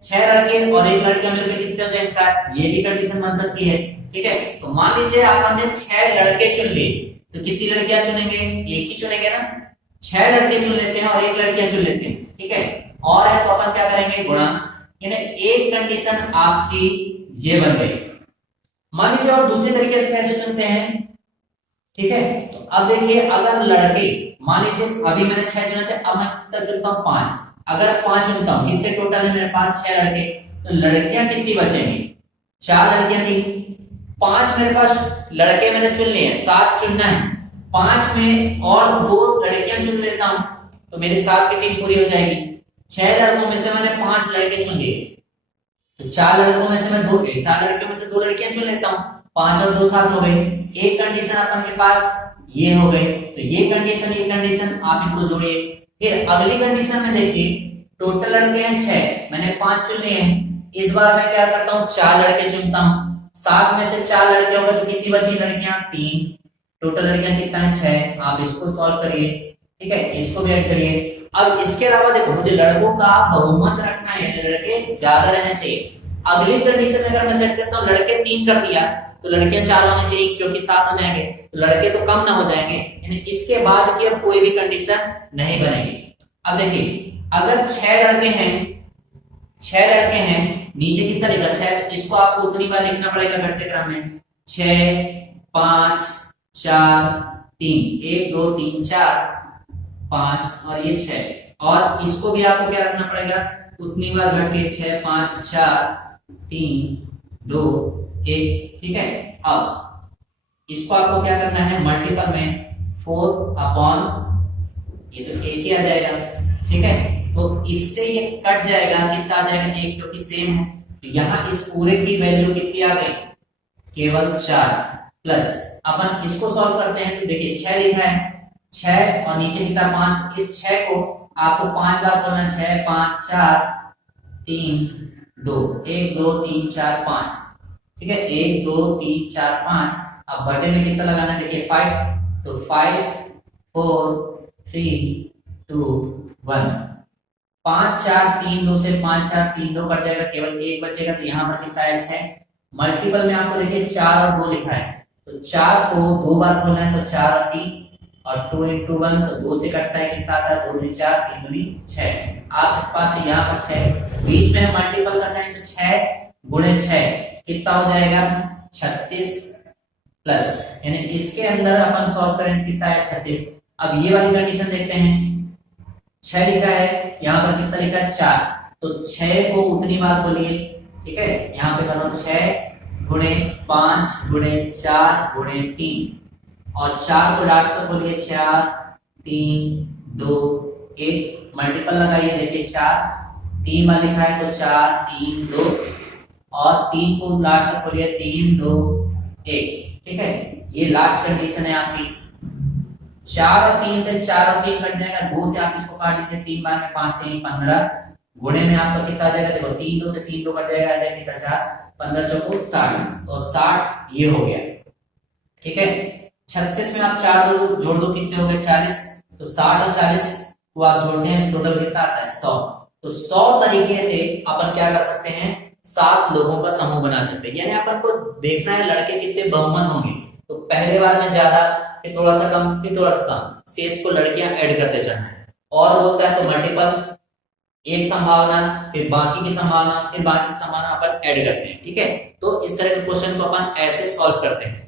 6 लड़के और एक लड़का मिलकर कितने हो जाएंगे 7। ये भी कंडीशन बन सकती है। ठीक है, तो मान लीजिए आपने 6 लड़के चुन लिए तो कितनी लड़कियां चुनेंगे, एक ही चुनेंगे ना। 6 लड़के चुन लेते हैं और एक लड़कियां चुन लेते हैं। ठीक है, और है तो अपन क्या करेंगे, गुणा, यानी एक कंडीशन आपकी ये बन गई। मान लीजिए और दूसरे तरीके से कैसे चुनते हैं। ठीक है, तो अब देखिए अगर लड़के, मान लीजिए अभी मैंने 6 चुने थे, अब मैं कितना चुनता हूं 5। अगर 5 चुनता हूं, कितने टोटल है मेरे पास 6 लड़के, तो लड़कियां कितनी बचेंगी, 4 लड़कियां थी। 5 मेरे पास लड़के मैंने चुन लिए, 7 चुनना है। 5 में और 2 लड़कियां चुन लेता हूं तो मेरी 7 की टीम पूरी हो जाएगी। 6 लड़कों में से मैंने 5 लड़के चुन लिए तो 4 लड़कों में से मैं 4 लड़कियों में से 2 लड़कियां चुन लेता हूं, 5 और 2 7 हो गए। एक कंडीशन अपन के पास ये हो गई, तो ये कंडीशन आप इनको जोड़िए। फिर अगली कंडीशन में देखिए टोटल लड़के हैं 6, मैंने 5 चुन लिए हैं। इस बार मैं क्या करता हूँ 4 लड़के चुनता हूँ। 7 में से 4 लड़के हो गए तो कितनी बची लड़कियां 3, टोटल लड़कियां कितना है 6। आप इसको सॉल्व करिए। ठीक है, इसको भी ऐड करिए। अब इसके अलावा देखो मुझे लड़कों का बहुमत रखना है, लड़के ज्यादा रहने चाहिए। अगली कंडीशन में अगर मैं सेट करता हूँ लड़के 3 कर दिया तो लड़कियां 4 होने चाहिए क्योंकि 7 हो जाएंगे, तो लड़के तो कम ना हो जाएंगे, यानी इसके बाद की अब कोई भी कंडीशन नहीं बनेगी। अब देखिए अगर 6 लड़के हैं, नीचे कितना लिखा 6, इसको आपको उतनी बार लिखना पड़ेगा घटते क्रम में। 6 5 4 3, 1 2 3 4 5 और ये 6, और इसको भी आपको क्या रखना पड़ेगा उतनी बार घट के 6 5 4 3 2 1। ठीक है, अब इसको आपको क्या करना है मल्टीपल में 4 अपॉन, ये तो एक ही आ जाएगा। ठीक है, तो इससे ये कट जाएगा, कितना आ जाएगा 1 क्योंकि सेम है। तो यहाँ इस पूरे की वैल्यू कितनी आ गई, केवल 4 प्लस अपन इसको सॉल्व करते हैं तो देखिए 6 लिखा है, 6 और नीचे कितना 5। इस 6 को आपको 5 बार करना, 6 5 4 3 2, 1 2 3 4 5। ठीक है, 1 2 3 4 5। अब बटे में कितना लगाना है देखिए 5, तो 5 4 3 2 1। 5 4 3 2 से 5 4 3 2 कट जाएगा, केवल 1 बचेगा। तो यहाँ पर कितना है 6। मल्टीपल में आपको देखिए 4 और 2 लिखा है, तो 4 को 2 बार खोलना है तो 4 और 3 और 2 into 1 तो 2 से कटता है, कितना आता है 2 दूनी 4 3 दूनी 6। आपके पास यहाँ पर 6, बीच में है मल्टीपल का साइन, तो 6 गुणे 6 कितना हो जाएगा 36 प्लस, यानी इसके अंदर अपन सॉल्व करें कितना है 36। अब ये वाली कंडीशन देखते हैं, 6 लिखा है, यहाँ पर कितना लिखा है 4, तो 6 को उतनी बार बोलिए। ठीक है, यहाँ पे करो 6 गुणे 5 गुणे 4 गुणे 3 और 4 को लास्ट तक बोलिए 4 3 2 1, मल्टीपल लगाइए, देखिए 4 3 बार लिखा है तो 4 3 2 और 3 को लास्ट तक बोलिए 3 2 1। ठीक है, ये लास्ट कंडीशन है आपकी। 4 और 3 से 4 और 3 कट जाएगा, 2 से आप इसको काट लीजिए, 3 बार में 5 3 15 गुणे में आपका कितना आ जाएगा, देखो 3 2 से 3 2 कट जाएगा, आ जाएगा कितना 4 15 चौको 60, तो 60 ये हो गया। ठीक है, 36 में आप 4 दो जोड़ दो, कितने हो गए 40, तो 60 और 40 को आप जोड़ते हैं, टोटल कितना आता है 100। तो 100 तरीके से अपन क्या कर सकते हैं, 7 लोगों का समूह बना सकते हैं। यानी अपन को देखना है लड़के कितने बहुमत होंगे, तो पहले बार में ज्यादा, फिर थोड़ा सा कम, फिर थोड़ा सा कम, शेष को लड़कियां ऐड करते जाना है। और बोलता है तो मल्टीपल, एक संभावना फिर बाकी की संभावना फिर बाकी की संभावना अपन ऐड करते हैं। ठीक है, तो इस तरह के क्वेश्चन को अपन ऐसे सॉल्व करते हैं।